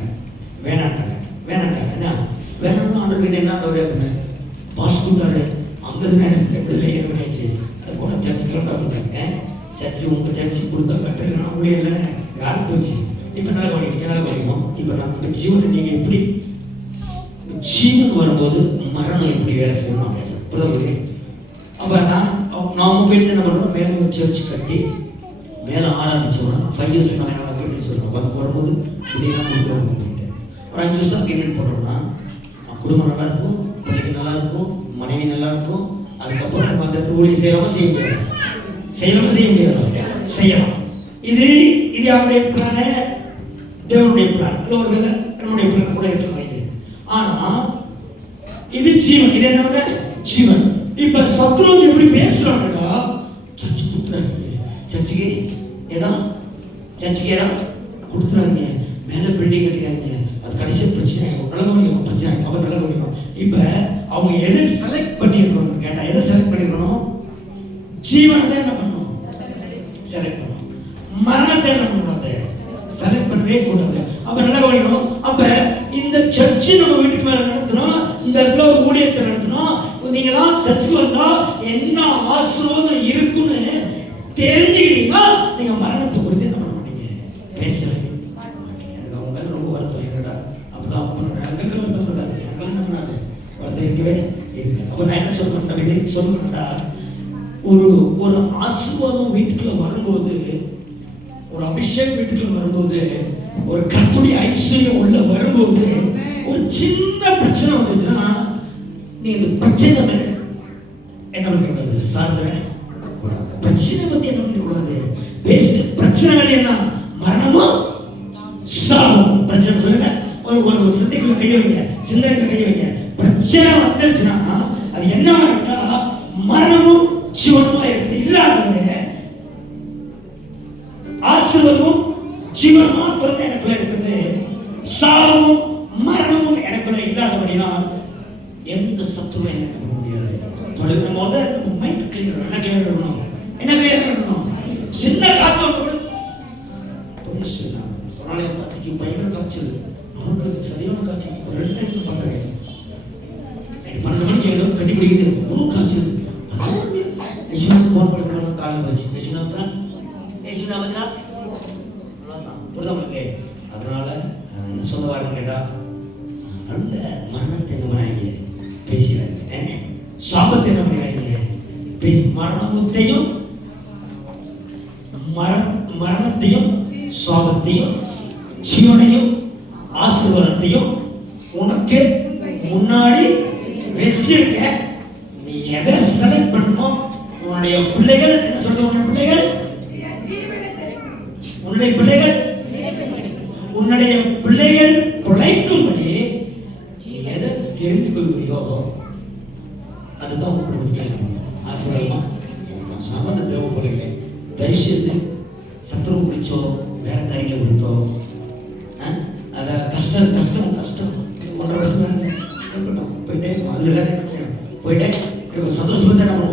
வேணாட்டாங்க. என்ன வேணும்னு ஆண்டவர்கிட்ட என்ன ஆண்டவரே பாஸ்போர்ட்டாரு அங்கே எப்படி லேயர் பண்ணியாச்சு. அதை போட சர்ச்சுக்கெல்லாம் கட்டுறாங்க. சர்ச்சு உங்கள் சர்ச்சு கொடுத்தா கட்டுறதுனா அப்படியே இல்லை, யாருக்கு போச்சு? இப்போ நல்லா கவனிக்கணும். இப்போ நம்ம ஜீவனை நீங்கள் எப்படி ஜீவன் வரும்போது மரணம் எப்படி வேலை செய்யணும் நான் பேசுகிறேன். புரிதல்? அப்போ நாம போயிட்டு என்ன பண்ணுறோம்? மேலே ஒரு சர்ச் கட்டி மேலே ஆரம்பிச்சோம்னா 5 years நான் கட்டி சொல்கிறோம். வரும்போது இப்படியெல்லாம் கொடுக்குறோம். ஒரு 5 வருஷம் அக்ரிமெண்ட் போடுறோம்னா குடும்பம் நல்லா இருக்கும், பிள்ளைங்க நல்லா இருக்கும், மனைவி நல்லா இருக்கும். அதுக்கப்புறம் நம்ம அந்த ஊழியம் செய்யலாமா செய்ய முடியாது. செய்யலாம். இது யாருடைய பிளானு? தேவனுடைய பிளான். இல்லை நம்முடைய பிளான் கூட இருக்கலாம். ஆனா இது ஜீவன். இது என்ன? ஜீவன். இப்ப சத்ரு எப்படி பேசுறாங்கடா? சர்ச்சு கொடுத்துறாங்க, சர்ச்சுக்கு இடம் கொடுத்துறாங்க, மேல பில்டிங் கட்டிக்கிறாங்க. அது கடைசியாக பிரச்சனை பிரச்சனை. அப்புறம் நல்லா கவனிக்கணும். இப்ப அவங்க எதை செலக்ட் பண்ணிருக்கணும் கேட்டா, எதை செலக்ட் பண்ணிருக்கணும்? ஜீவனை தான் என்ன பண்ணணும்? செலக்ட் பண்ணணும். மரணத்தை என்ன பண்ணக்கூடாது? செலக்ட் பண்ணவே கூடாது. அப்ப நல்லா கவனிக்கணும். அப்ப இந்த சர்ச்சு நம்ம வீட்டுக்கு மேல நடத்தணும், இந்த இடத்துல ஒரு ஊழியத்தை நடத்தணும். நீங்களாம் சர்ச்சுக்கு வந்தா என்ன ஆசீர்வாதம் இருக்குன்னு தெரிஞ்சுக்கிட்டீங்கன்னா நீங்க மரணத்தை குறித்து என்ன பண்ண மாட்டீங்க? பேசவே மாட்டீங்க. எனக்கு அவங்க மேல ரொம்ப வருத்தம். என்னடா அப்படிதான் எங்களுக்கு வருத்தம் இருக்காது, எங்களுக்கு என்ன பண்ணாது வருத்தம் இருக்கவே இருக்கு. அப்ப நான் என்ன சொல்லணும்டா, ஒரு ஆசீர்வாதம் வீட்டுக்குள்ள வரும்போது, ஒரு அபிஷேகம் வீட்டுக்குள்ள வரும்போது, ஒரு கர்த்தருடைய ஐஸ்வர்யம் உள்ள வரும்போது, ஒரு சின்ன பிரச்சனை வந்துச்சுன்னா நீ இந்த பிரச்சனை என்ன பண்ணக்கூடாது? சார்ந்த பிரச்சனை பத்தி என்ன பண்ணக்கூடாது? பேசு. பிரச்சனை என்ன? மரணமும் சாவும். பிரச்சனை சொல்லுங்க. ஒரு சிந்தைக்குள்ள கைய வைங்க, சிந்தனைக்குள்ள கைய வைங்க. பிரச்சனை வந்துருச்சுன்னா அது என்ன இருக்கா? மரணமும் ஜீவனுமா இருக்கு. இல்லாதவங்க ஆசீர்வாதமும் ஜீவன் மாத்திரம் எனக்குள்ள இருக்கிறது. சாவும் மரணமும் எனக்குள்ள இல்லாதபடினா எந்த சத்துரும் என்ன பண்ண முடியாது. தொடர்ந்து முதல்ல மைண்ட் கிளியர். என்ன கிளியர் பண்ணணும்? சின்ன காய்ச்சல் சொன்னாலே பார்த்துக்கு பயங்கர காய்ச்சல். அவருக்கு சரியான காய்ச்சல். 2 டைம் பார்க்குறேன். 12 மணிக்கு எழுத கட்டி பிடிக்குது. ஒரு காய்ச்சல். போன் பண்ணுறவங்க காலம் போச்சு. புரிதவங்களுக்கு. அதனால என்ன சொல்ல வரேன்னு கேட்டா, நல்ல மரணத்தை என்ன பண்ணாங்க? பேசுறாங்க. சாபத்தை என்ன பண்ணாங்க? மரணத்தையும் சுவாபத்தையும் ஜீவனையும் ஆசீர்வாதத்தையும் உனக்கு முன்னாடி வச்சிருக்க. நீ எதை செலக்ட் பண்ணணும்? உன்னுடைய பிள்ளைகள் என்ன சொல்ற? உன்னுடைய பிள்ளைகள் உன்னுடைய பிள்ளைகள் உன்னுடைய பிள்ளைகள் பிழைக்கும்படி நீ எதை தெரிந்து கொள்கிறியோ அதுதான் உங்களுக்கு ஆசீர்வாதமா. சாமானிய தேவ பிள்ளைங்க, தயவுசெய்து சத்துருவை குறிச்சோ வேற காரியங்களை குறிச்சோ அதை கஷ்டம் 1.5 வருஷம் போயிட்டே போயிட்டே சந்தோஷமா தான் நம்ம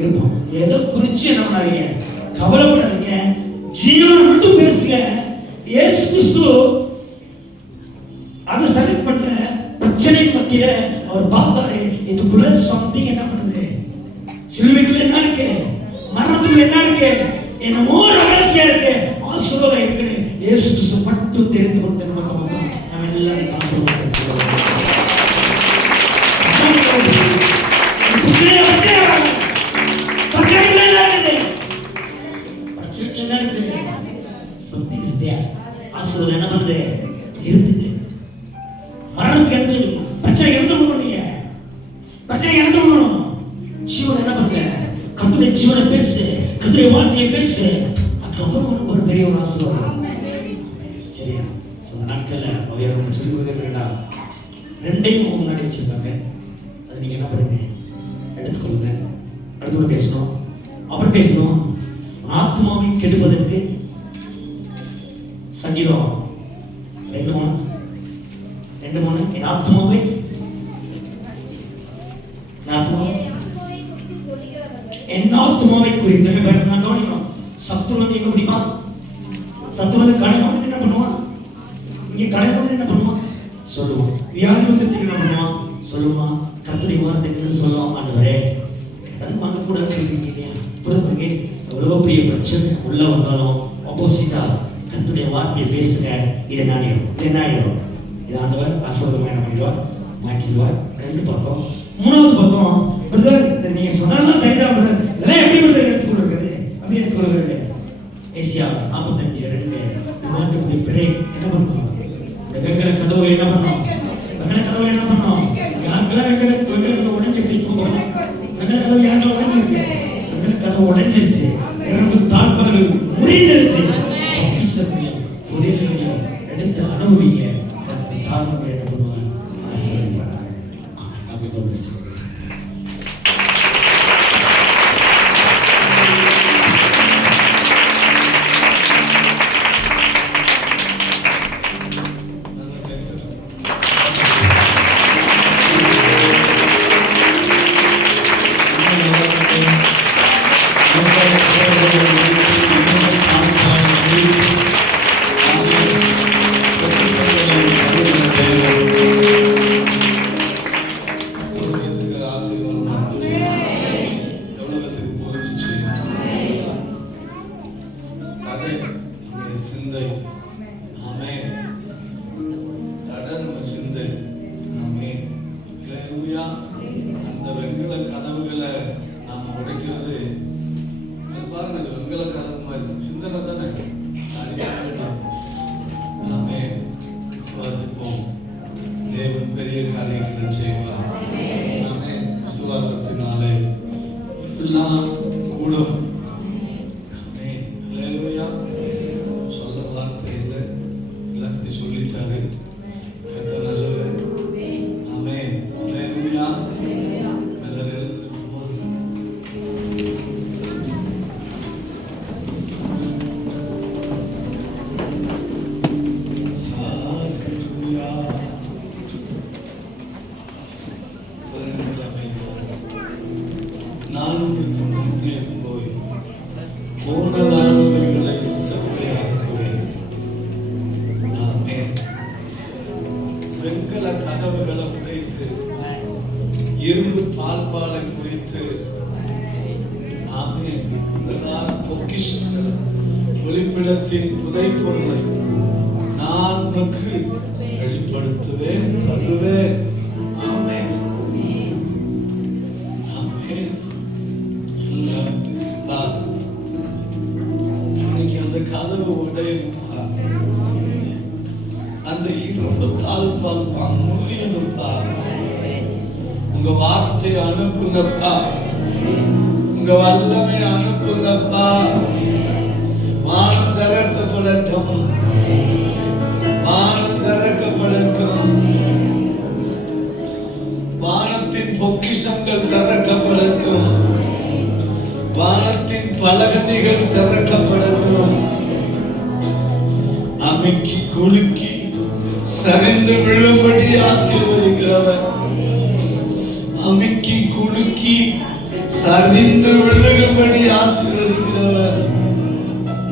இருப்போம். எதை குறிச்சு என்ன பண்ணாதீங்க, கவலைப்படாதீங்க, ஜீவனை மட்டும் பேசுங்க. இயேசு கிறிஸ்து அதை செலக்ட் பண்ண பிரச்சனை மத்தியில அவர் பார்த்தாரு, இதுக்குள்ள சம்திங் என்ன பண்ணுது, சிலுவைக்குள்ள என்ன இருக்கு, மரணத்துக்குள்ள என்ன இருக்கு, என்னமோ ரகசியம் இருக்கு, ஆசீர்வாதம் இருக்குன்னு இயேசு கிறிஸ்து மட்டும் தெரிந்து கொண்டு நம்ம எல்லாரும் ஆசீர்வாதம் என்ன பண்ணுது இருக்குது. மரணத்துக்கு இருந்து பிரச்சனை இருந்து போகணும், பிரச்சனை இருந்து போகணும். ஜீவன் என்ன பண்ணுங்க, கத்துடைய ஜீவனை பேசு, கத்துடைய வார்த்தையை பேசு, அதுக்கப்புறம் ஒரு பெரிய ஒரு ஆசீர்வாதம். சரியா? அந்த நாட்கள்ல அவர் சொல்லி கொடுக்க வேண்டாம், ரெண்டையும் முன்னாடி வச்சிருக்காங்க. அது நீங்க என்ன பண்ணுங்க, எடுத்துக்கொள்ளுங்க. அடுத்து பேசணும், அப்புறம் பேசணும். ஆத்மாவை கெடுப்பதற்கு சங்கீதம் 2:3 என் ஆத்மாவை குறித்து நான் கவனிக்கணும். சத்துரு வந்து எங்க பிடிப்பா, சத்துரு வந்து கடை வந்து என்ன பண்ணுவான், இங்க கடை வந்து என்ன பண்ணுவான் சொல்லுவான், வியாதி வந்து என்ன பண்ணுவான் சொல்லுவான், கர்த்தருடைய வார்த்தை சொல்லுவான். ஆண்டவரே அது வாங்க கூட சொல்லிருக்கீங்க. புரியுது? எவ்வளவு பெரிய பிரச்சனை உள்ள வந்தாலும் ஆப்போசிட்டா கர்த்தருடைய வார்த்தையை பேசுங்க. இது என்ன ஆயிரும், இது ஆண்டவர் ஆசீர்வாதமாக பண்ணிடுவார், மாற்றிடுவார். 2 பக்கம். 3வது பக்கம், பிரதர் நீங்க சொன்னாலும் சரிதான் பிரதர், இதெல்லாம் எப்படி பிரதர் எடுத்துக்கொள்கிறது அப்படி எடுத்துக்கொள்கிறது. ஏசியா 45:2 பிறே என்ன பண்ணுவோம், இந்த வெங்கல கதவுகள் என்ன பண்ணும், வெங்கல கதவுகள் என்ன பண்ணும், யாருக்கெல்லாம் வெங்கல கதவு உடைஞ்சு போய் வெங்கல கதவு யாருக்கெல்லாம் உடைஞ்சிருக்கு, வெங்கல கதவு உடைஞ்சிருச்சு, 2 தாழ்பார்கள் முறிஞ்சிருச்சு. எடுத்து அனுபவிங்க. தாழ்வு என்ன பண்ணுவாங்க, ஆசீர்வதிப்பாங்க. அந்த வெங்கல கதவுகளை நாம உடைக்கிறது, அது பாருங்க, வெங்கல கதவு மாதிரி சிந்தனை தானே. நாமே விசுவாசிப்போம், தேவன் பெரிய காரியங்களை செய்வார். நாமே விசுவாசத்தினாலே எல்லாம் கூடும். சொல்ல வார்த்தை இல்லை, எல்லாத்தையும் சொல்லிட்டாரு. வெங்கல கதவுகளை உடைத்து இரும்பு தாழ்பாலை குறித்து பொக்கிஷங்கள் ஒளிப்பிடத்தின் புதைப்பொருளை நான் உனக்கு வெளிப்படுத்துவேன், தருவேன். ஆமென், ஆமென். இன்னைக்கு அந்த கதவு உடையணும்பா. அந்த இரும்பு தாழ்பால் முடியணும்பா. உங்க வார்த்தை அனுப்புங்கப்பா. உங்க வல்லமை அனுப்புங்கப்பா. வானம் திறக்கப்படட்டும். வானம் திறக்கப்படட்டும். வானத்தின் பொக்கிஷங்கள் திறக்கப்படட்டும். வானத்தின் பலகணிகள் திறக்கப்படட்டும். அமைக்கி குலுக்கி சரிந்து விழும்படி ஆசீர்வதிக்கிறவர். அமைக்கி குலுக்கி சரிந்து விழுகும்படி ஆசீர்வதிக்கிறவர்.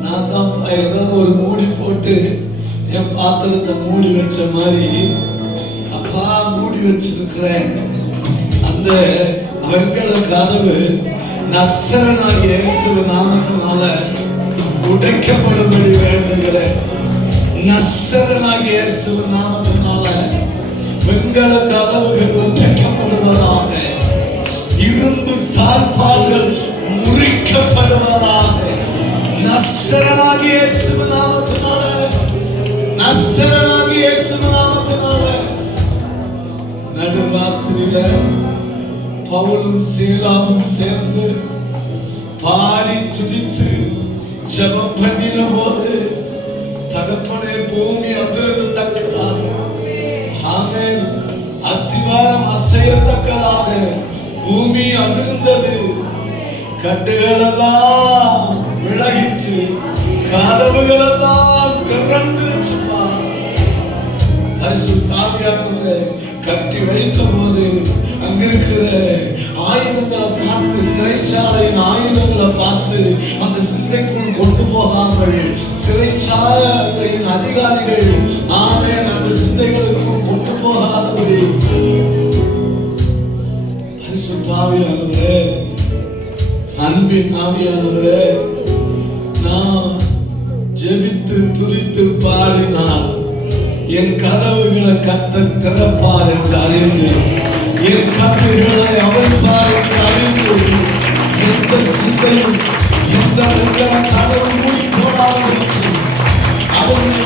நான் தான் ஏதோ ஒரு மூடி போட்டு என் பாத்திரத்தை மூடி வச்ச மாதிரி அப்பா மூடி வச்சிருக்கிறேன். அந்த வெண்கல கதவு நசரனாகிய இயேசுவின் நாமத்தினால உடைக்கப்படும்படி வேண்டுகிறேன். நசரனாகிய இயேசுவின் நாமத்தினால வெண்கல கதவுகள் உடைக்கப்படுவதாக. இரும்பு தாழ்பால்கள் முறிக்கப்படுவதாக. நசரனாகிய இயேசுவின் நாமத்தினால. நசரனாகிய இயேசுவின் நாமத்தினால. நடுராத்திரியில பவுலும் சீலாவும் சேர்ந்து பாடி துதித்து ஜெபம் பண்ணின போது தகப்பனே பூமி அதிரத்தக்கதாக, ஆமென், அஸ்திவாரம் அசையத்தக்கதாக பூமி அதிர்ந்தது. கட்டுகளெல்லாம் விலகிற்று. கதவுகளெல்லாம் திறந்துருச்சுப்பா. பரிசுத்த ஆவியானவரே கட்டி வைத்த போது அங்கிருக்கிற ஆயுதங்களை பார்த்து, சிறைச்சாலையின் ஆயுதங்களை பார்த்து அந்த சிந்தைக்குள் கொண்டு போகாமல் சிறைச்சாலையின் அதிகாரிகள் ஆமென் அந்த சிந்தைகளுக்குள் கொண்டு போகாதபடி பரிசுத்த ஆவியானவரே, அன்பின் ஆவியானவரே, நான் ஜெபித்து துதித்து பாடினால் என் கதவுகளை கர்த்தர் திறப்பார் என்று அறிந்து, என் கதவுகளை அவிழ்ப்பார் என்று அறிந்து, எந்த சிந்தையும் எந்த கதவு மூடி போடாமல் அவருடைய